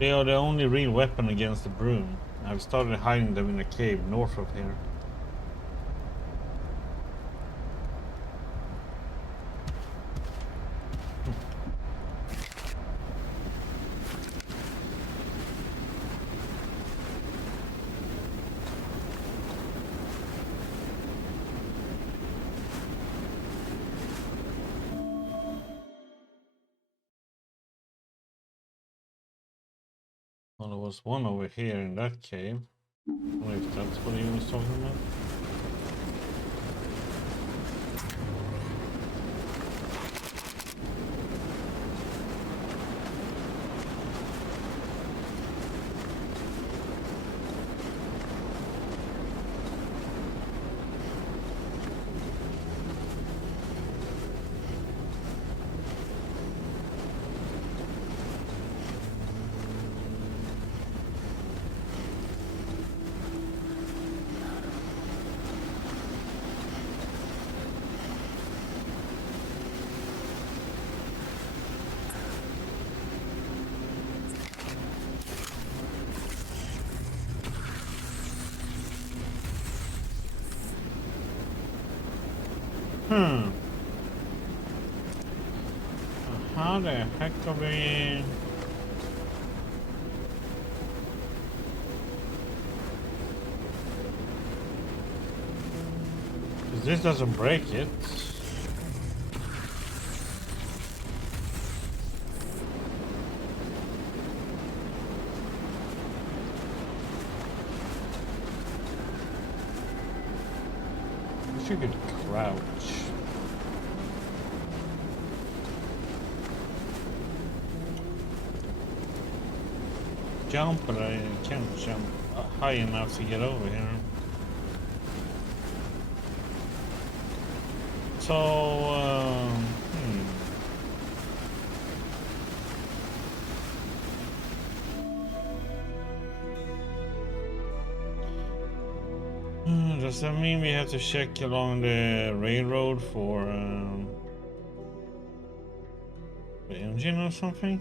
They are the only real weapon against the Brume. I've started hiding them in a cave north of here. Well, there was one over here in that cave. I don't know if that's what he was talking about. How the heck are we... 'Cause this doesn't break it. Wish you could crouch. Jump, but I can't jump high enough to get over here. So, does that mean we have to check along the railroad for the engine or something?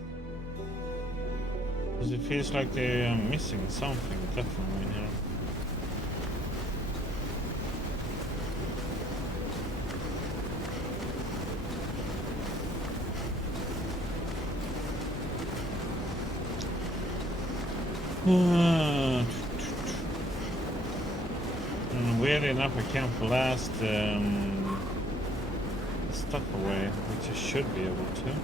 Because it feels like they are missing something, definitely here. Weirdly enough, I can't blast the stuff away, which I should be able to.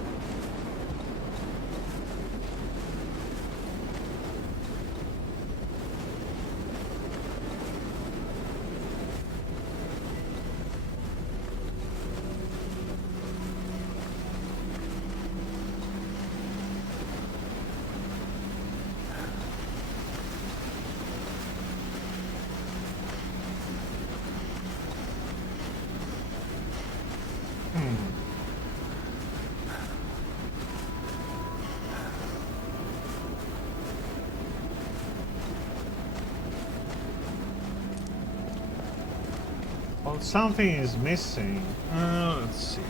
Well, something is missing. Let's see.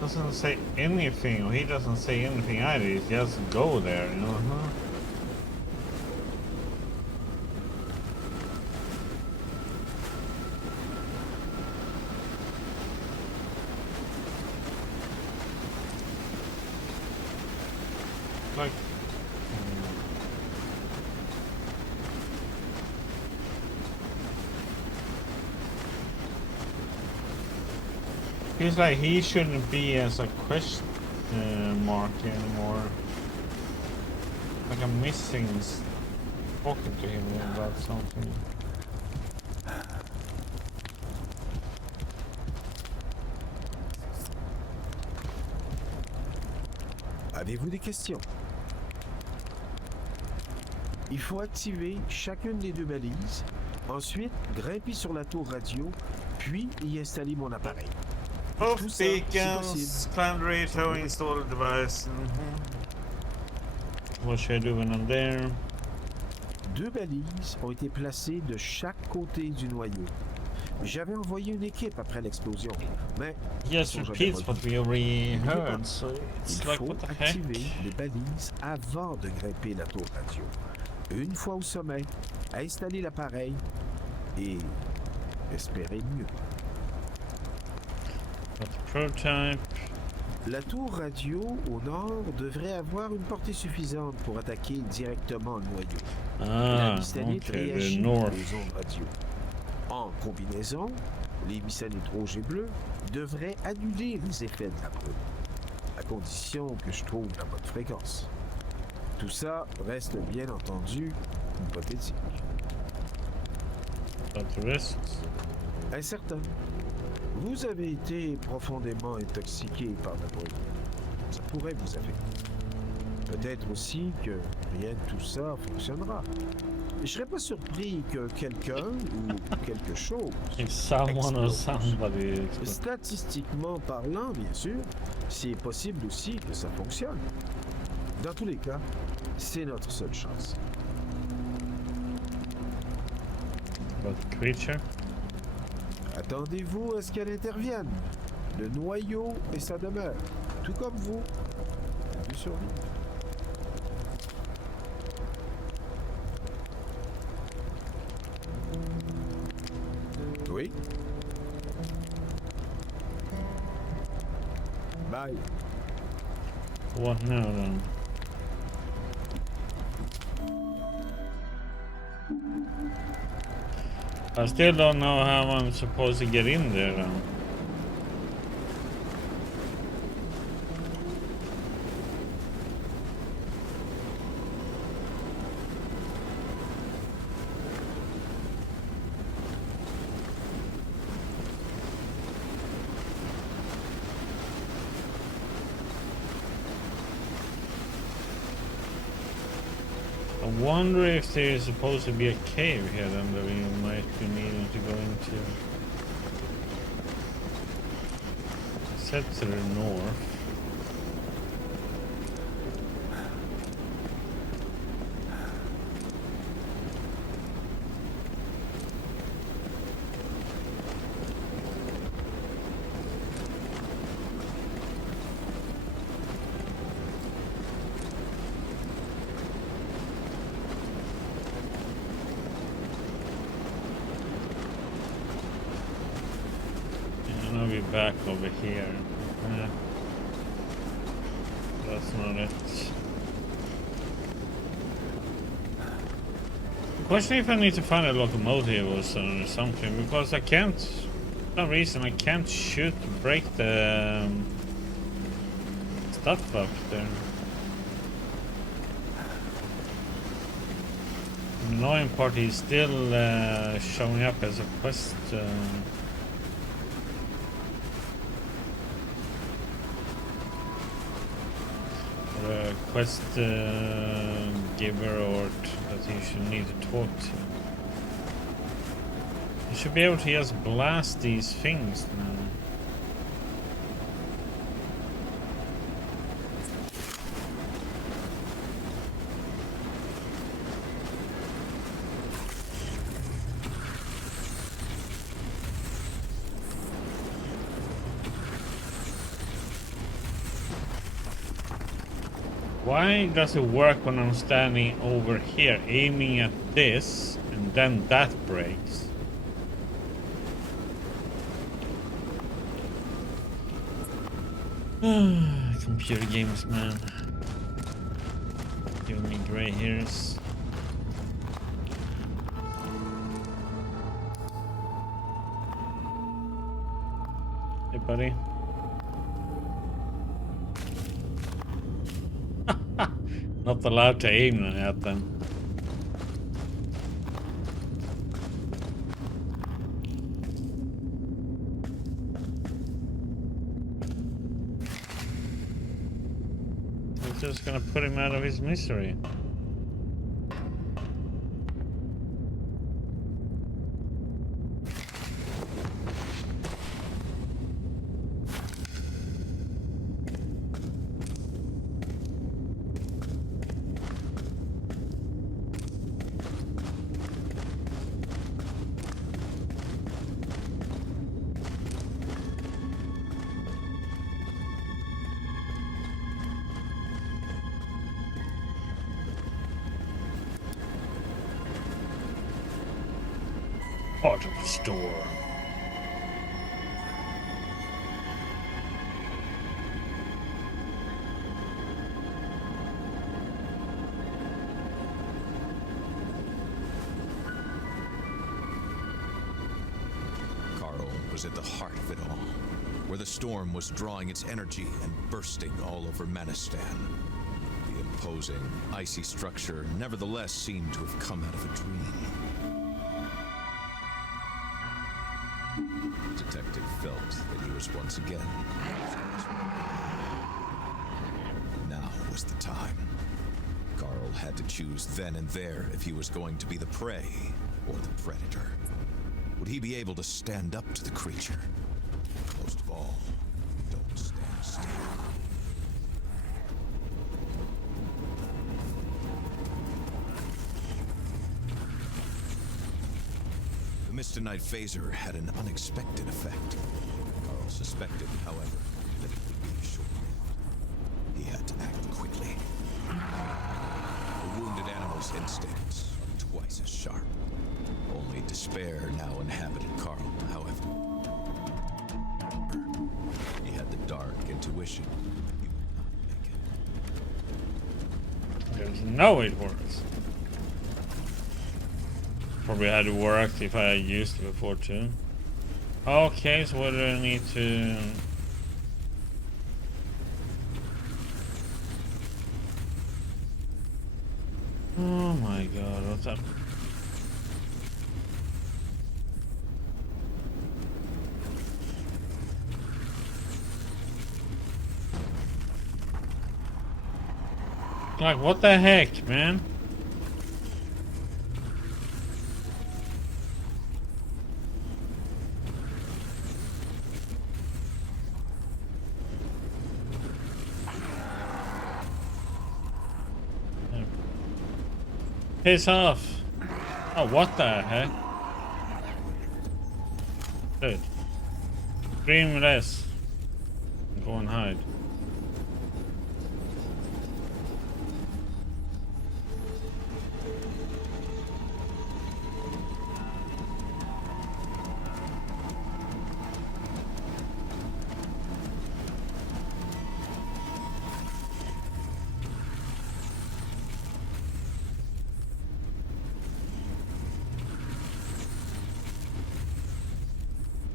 Doesn't say anything, or he doesn't say anything either. He just go there, you know. Like, Feels like he shouldn't be as a question mark anymore. Like I'm missing talking to him about something. Avez-vous des questions? Il faut activer chacune des 2 balises, ensuite grimper sur la tour radio, puis y installer mon appareil. Both Tout ça, si beacons, possible. climb radio, install the device. What should I do when I'm there? 2 balises ont été placées de chaque côté du noyau. J'avais envoyé une équipe après l'explosion, mais Yes, ils sont repeats jamais what revenus. we already N'oubliez pas, heard, so it's il like faut what the heck? activer les balises avant de grimper la tour radio. Une fois au sommet, installer l'appareil et espérer mieux. Got the prototype. La tour radio au nord devrait avoir une portée suffisante pour attaquer directement le noyau. La Ah, missanite okay, the réagit north. aux ondes radio. En combinaison, les missanites rouges et bleues devraient annuler les effets de la brume, à condition que je trouve la bonne fréquence. Tout ça reste bien entendu hypothétique. Got the rest. Incertain. Vous avez été profondément intoxiqué par la brume. Ça pourrait vous affecter. Peut-être aussi que rien de tout ça fonctionnera. Je serais pas surpris que quelqu'un ou quelque chose, If someone or Explose. somebody. statistiquement parlant, bien sûr, c'est possible aussi que ça fonctionne. Dans tous les cas, c'est notre seule chance. Got the creature. Attendez-vous à ce qu'elle intervienne. Le noyau et sa demeure, tout comme vous. Vous survivre. Oui. Bye. What now then? I still don't know how I'm supposed to get in there then. I wonder if there's supposed to be a cave here then that we might be needing to go into. Set to the north. And I'll be back over here. That's not it. Question if I need to find a locomotive or something, because I can't, for some reason I can't shoot to break the stuff up there. The annoying part is still showing up as a quest. Or a quest giver or that you should need to talk to. You should be able to just blast these things now. Why does it work when I'm standing over here aiming at this and then that breaks? Computer games, man. Giving me gray hairs. Hey, buddy. Not allowed to aim at them. We're just gonna put him out of his misery. Part of the storm. Carl was at the heart of it all, where the storm was drawing its energy and bursting all over Manistan. The imposing, icy structure nevertheless seemed to have come out of a dream. The detective felt that he was once again. Now was the time. Carl had to choose then and there if he was going to be the prey or the predator. Would he be able to stand up to the creature? Most of all, don't stand still. The Mistonite phaser had an unexpected effect. Carl suspected, however, that it would be short-lived. He had to act quickly. The wounded animal's instincts are twice as sharp. Only despair now inhabited Carl, however. He had the dark intuition he would not make it. There's no it works. Probably had it worked if I had used it before too. Okay, so what do I need to... Oh my god, what's up? Like, what the heck, man? Piss off. Oh, what the heck? Dude. Scream less. Go and hide.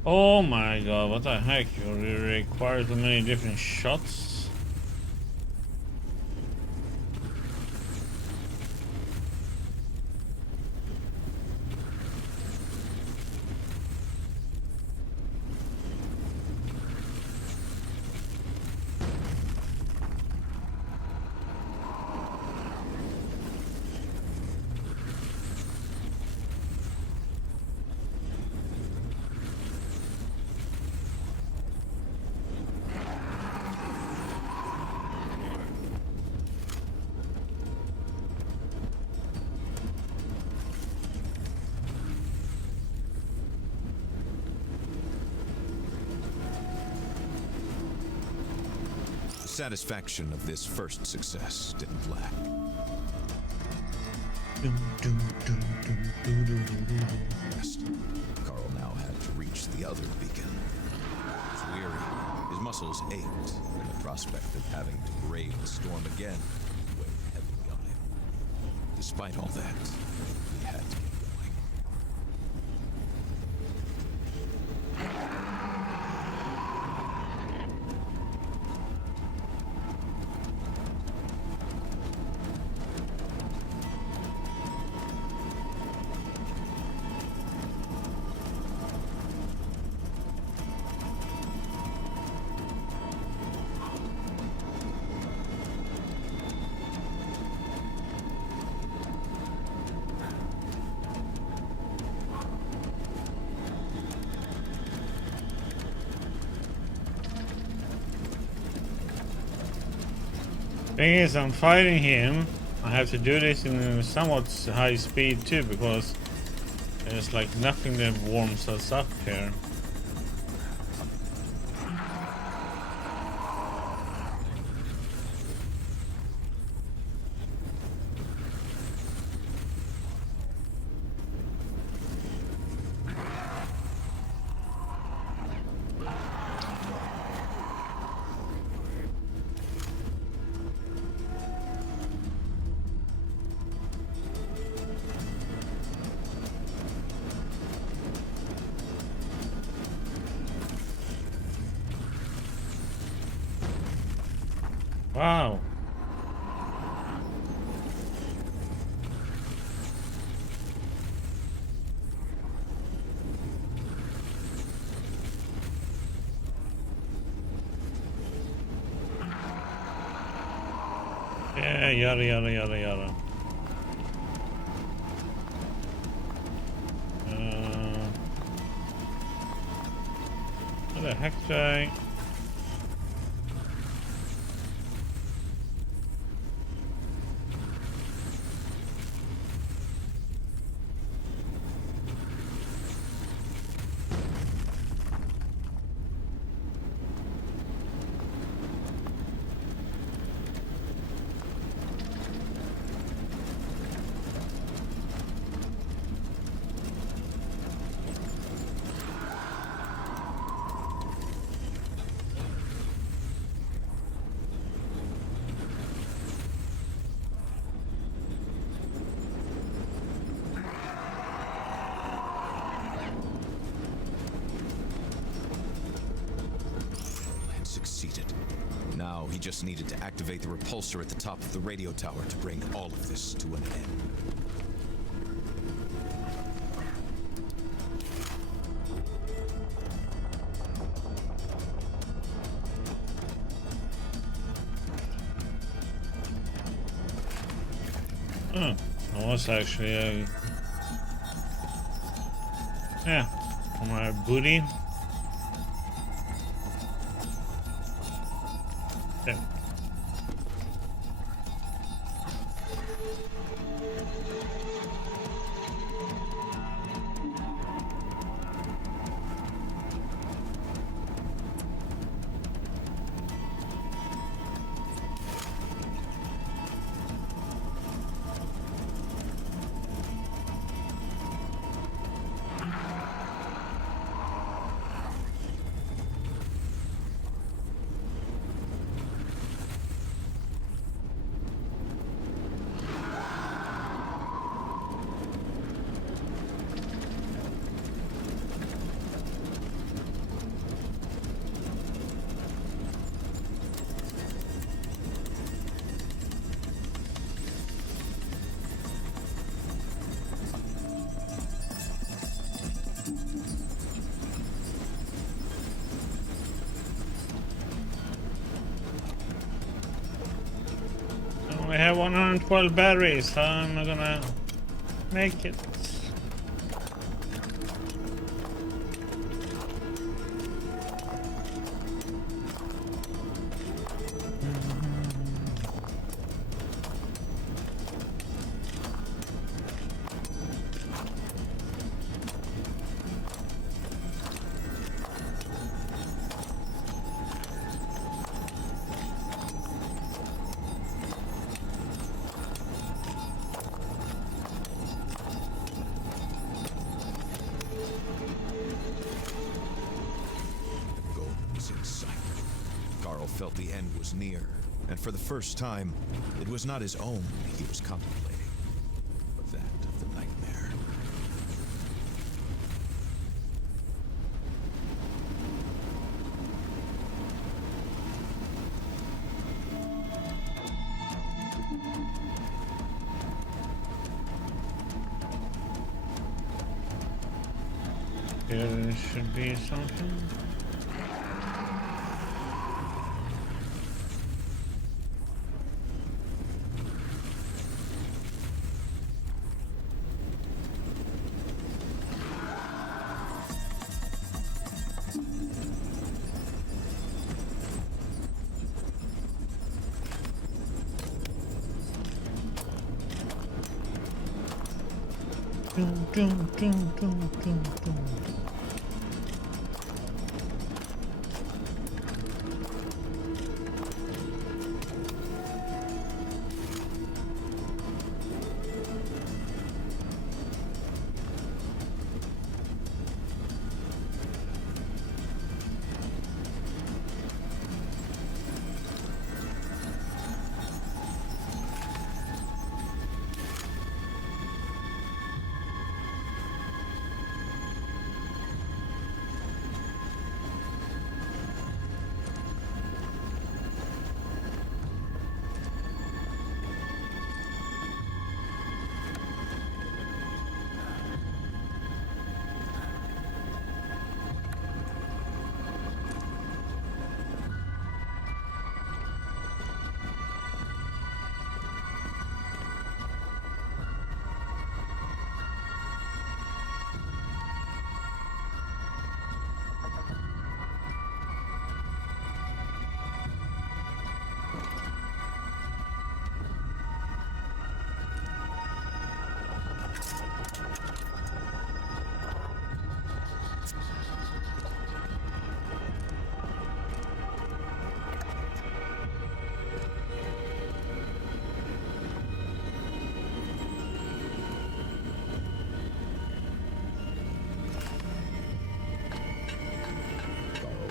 Oh my god, what the heck? You require so many different shots? The satisfaction of this first success didn't lack. Carl now had to reach the other beacon. He was weary, his muscles ached, and the prospect of having to brave the storm again weighed heavily on him. Despite all that, he had to get going. Thing is, I'm fighting him. I have to do this in a somewhat high speed too, because there's like nothing that warms us up here. Wow. Yeah, yada yada yada yada. What the heck, Jay? Succeeded. Now he just needed to activate the repulsor at the top of the radio tower to bring all of this to an end. Oh, that was actually a... Yeah, for my booty. Yeah. I have 112 batteries, so I'm not gonna make it. Felt the end was near, and for the first time, it was not his own he was contemplating, but that of the nightmare. There should be something. Dun, dun, dun, dun, dun, dun.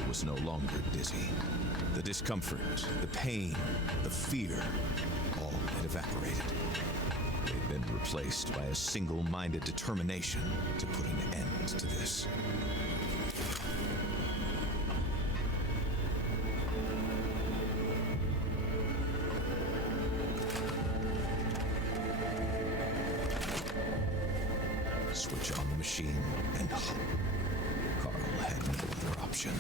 Was no longer dizzy. The discomfort, the pain, the fear, all had evaporated. They'd been replaced by a single-minded determination to put an end to this. Switch on the machine and hope. Carl had no other option.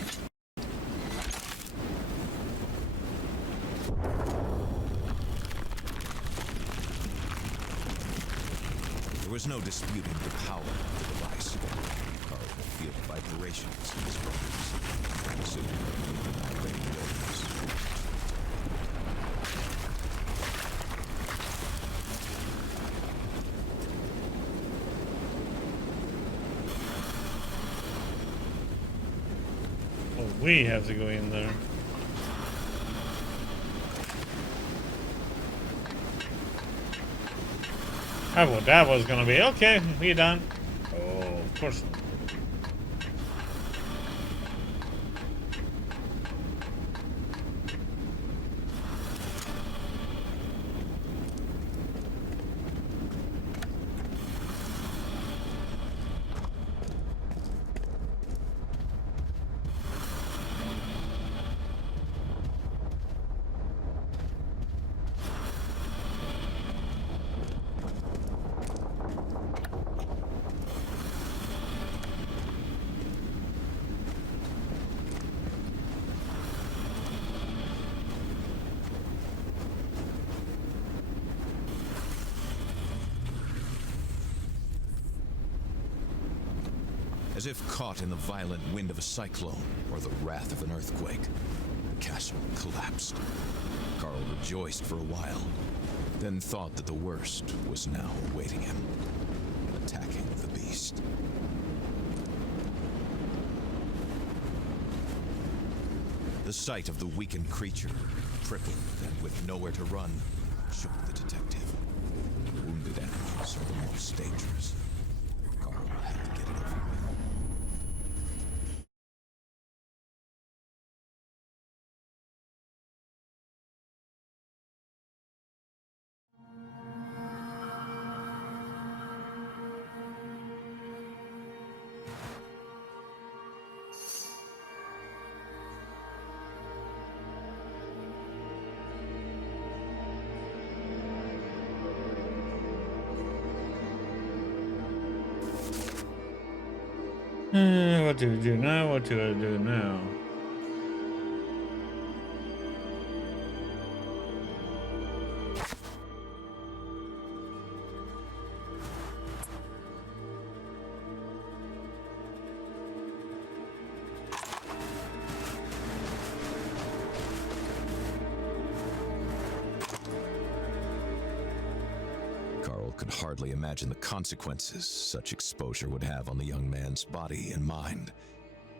There was no disputing the power of the device. Carl could feel the vibrations in his bones. Soon, vibrating waves. Oh, we have to go in there. I thought that was gonna be okay. We done. Oh, of course not. As if caught in the violent wind of a cyclone or the wrath of an earthquake, the castle collapsed. Carl rejoiced for a while, then thought that the worst was now awaiting him, attacking the beast. The sight of the weakened creature, crippled and with nowhere to run, shook the detective. Wounded animals are the most dangerous. Carl had to get it over with. What do I do now? What do I do now? could hardly imagine the consequences such exposure would have on the young man's body and mind,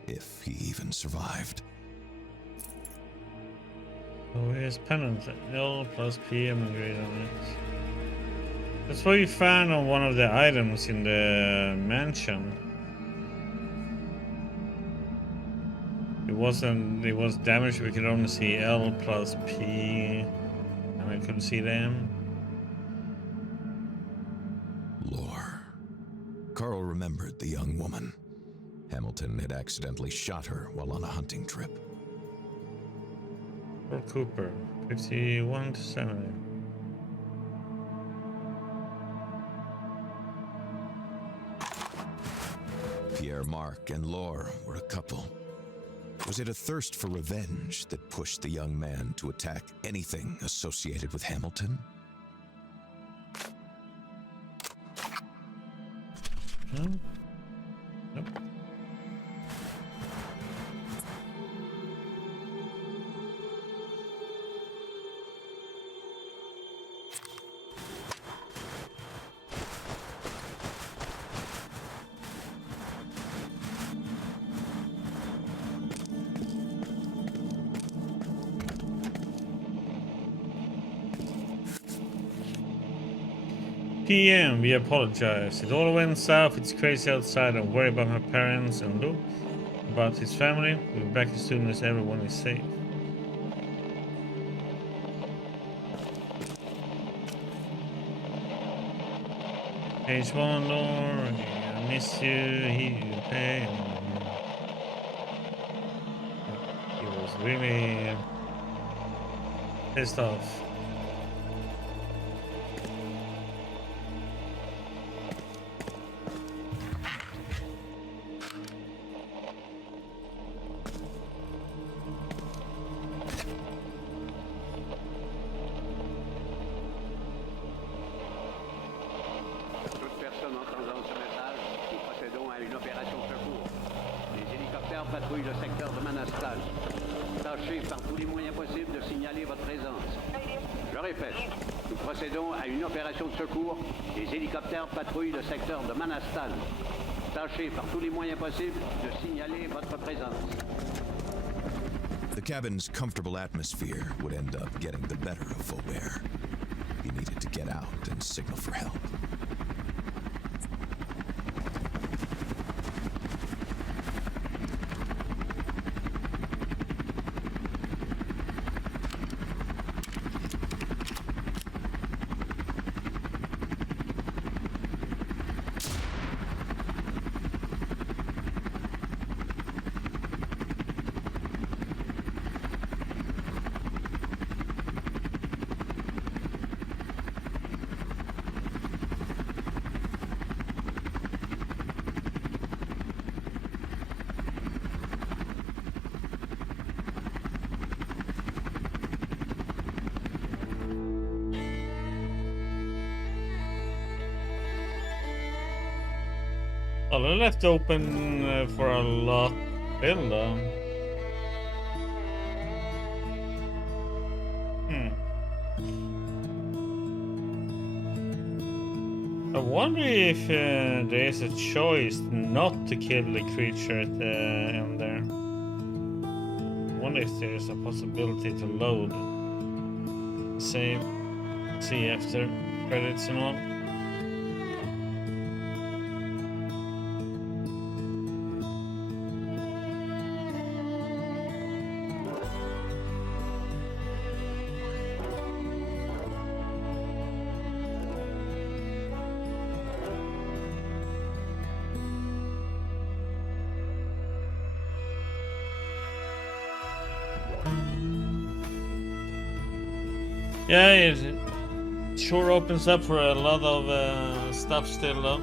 if he even survived. So here's pennant, L plus PM engraved on it. That's what you found on one of the items in the mansion. It was damaged, we could only see L plus P, and I couldn't see the M. Lore. Carl remembered the young woman. Hamilton had accidentally shot her while on a hunting trip. Or Cooper, 51 to 70. Pierre, Marc, and Lore were a couple. Was it a thirst for revenge that pushed the young man to attack anything associated with Hamilton? No? Nope. PM, we apologize. It all went south. It's crazy outside. I'm worried about my parents and Luke, about his family. We'll be back as soon as everyone is safe. Page 1, Lord. I miss you. He pay. He was really pissed off. Patrouille le secteur de Manastal. Tâchez par tous les moyens possibles de signaler votre présence. Je répète, nous procédons à une opération de secours. Les hélicoptères patrouillent le secteur de Manastal. Tâchez par tous les moyens possibles de signaler votre présence. The cabin's comfortable atmosphere would end up getting the better of Faubert. He needed to get out and signal for help. Well, I left open for a lot still though. I wonder if there is a choice not to kill the creature at the end there. I wonder if there's a possibility to load. Save. See after credits and all. Yeah, it sure opens up for a lot of stuff still though.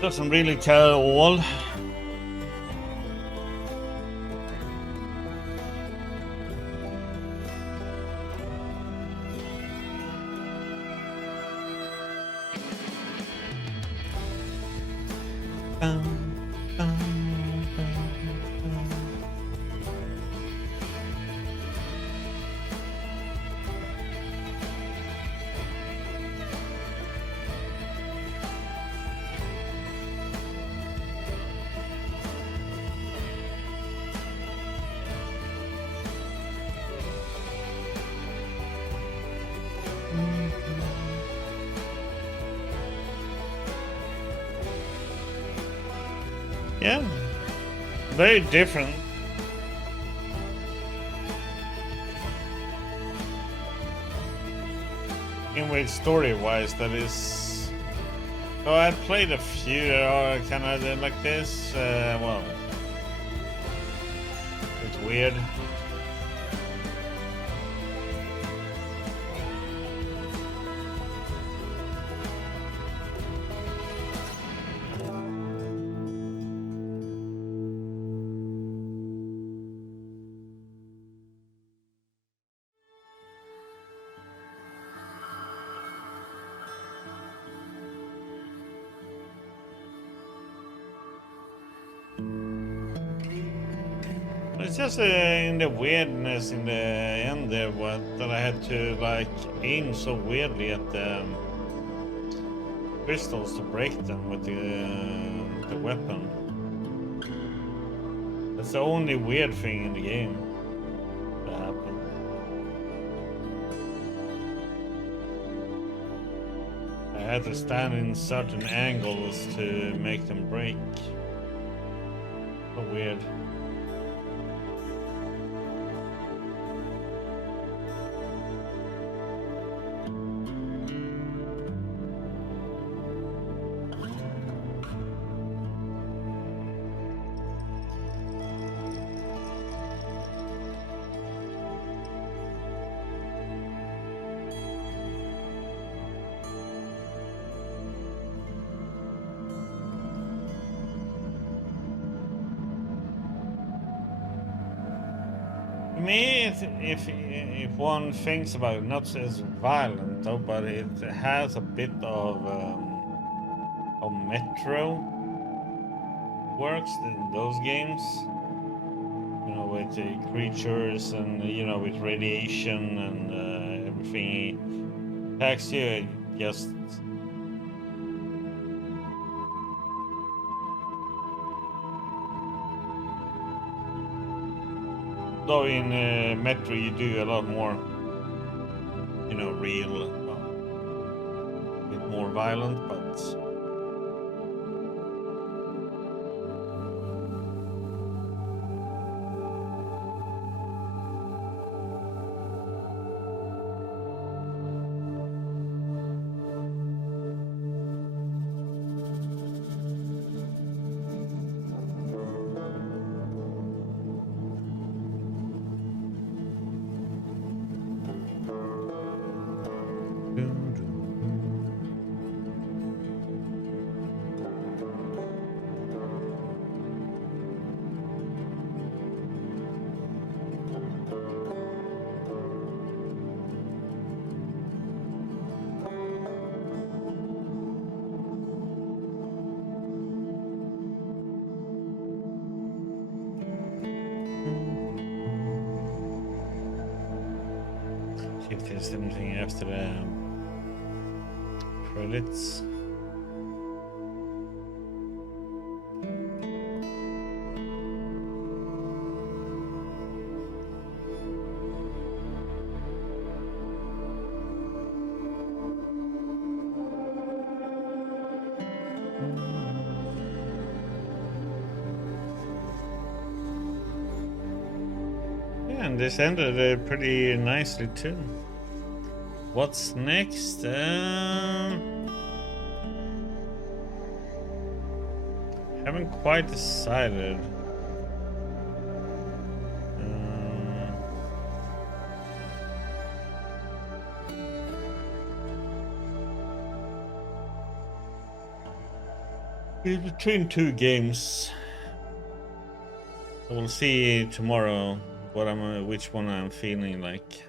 Doesn't really tell all. Yeah, very different. In which story-wise, that is. So I played a few that are kind of like this. Well, it's weird. It's just in the weirdness in the end there, that I had to like aim so weirdly at the crystals to break them with the weapon. That's the only weird thing in the game that happened. I had to stand in certain angles to make them break. So weird. To me, if one thinks about it, not as violent though, but it has a bit of Metro works in those games. You know, with the creatures and with radiation and everything attacks you. Just though in Metro you do a lot more, real, well, a bit more violent, but if there's anything after the credits. Yeah, and this ended pretty nicely too. What's next? Haven't quite decided. It's between two games. So we'll see tomorrow which one I'm feeling like.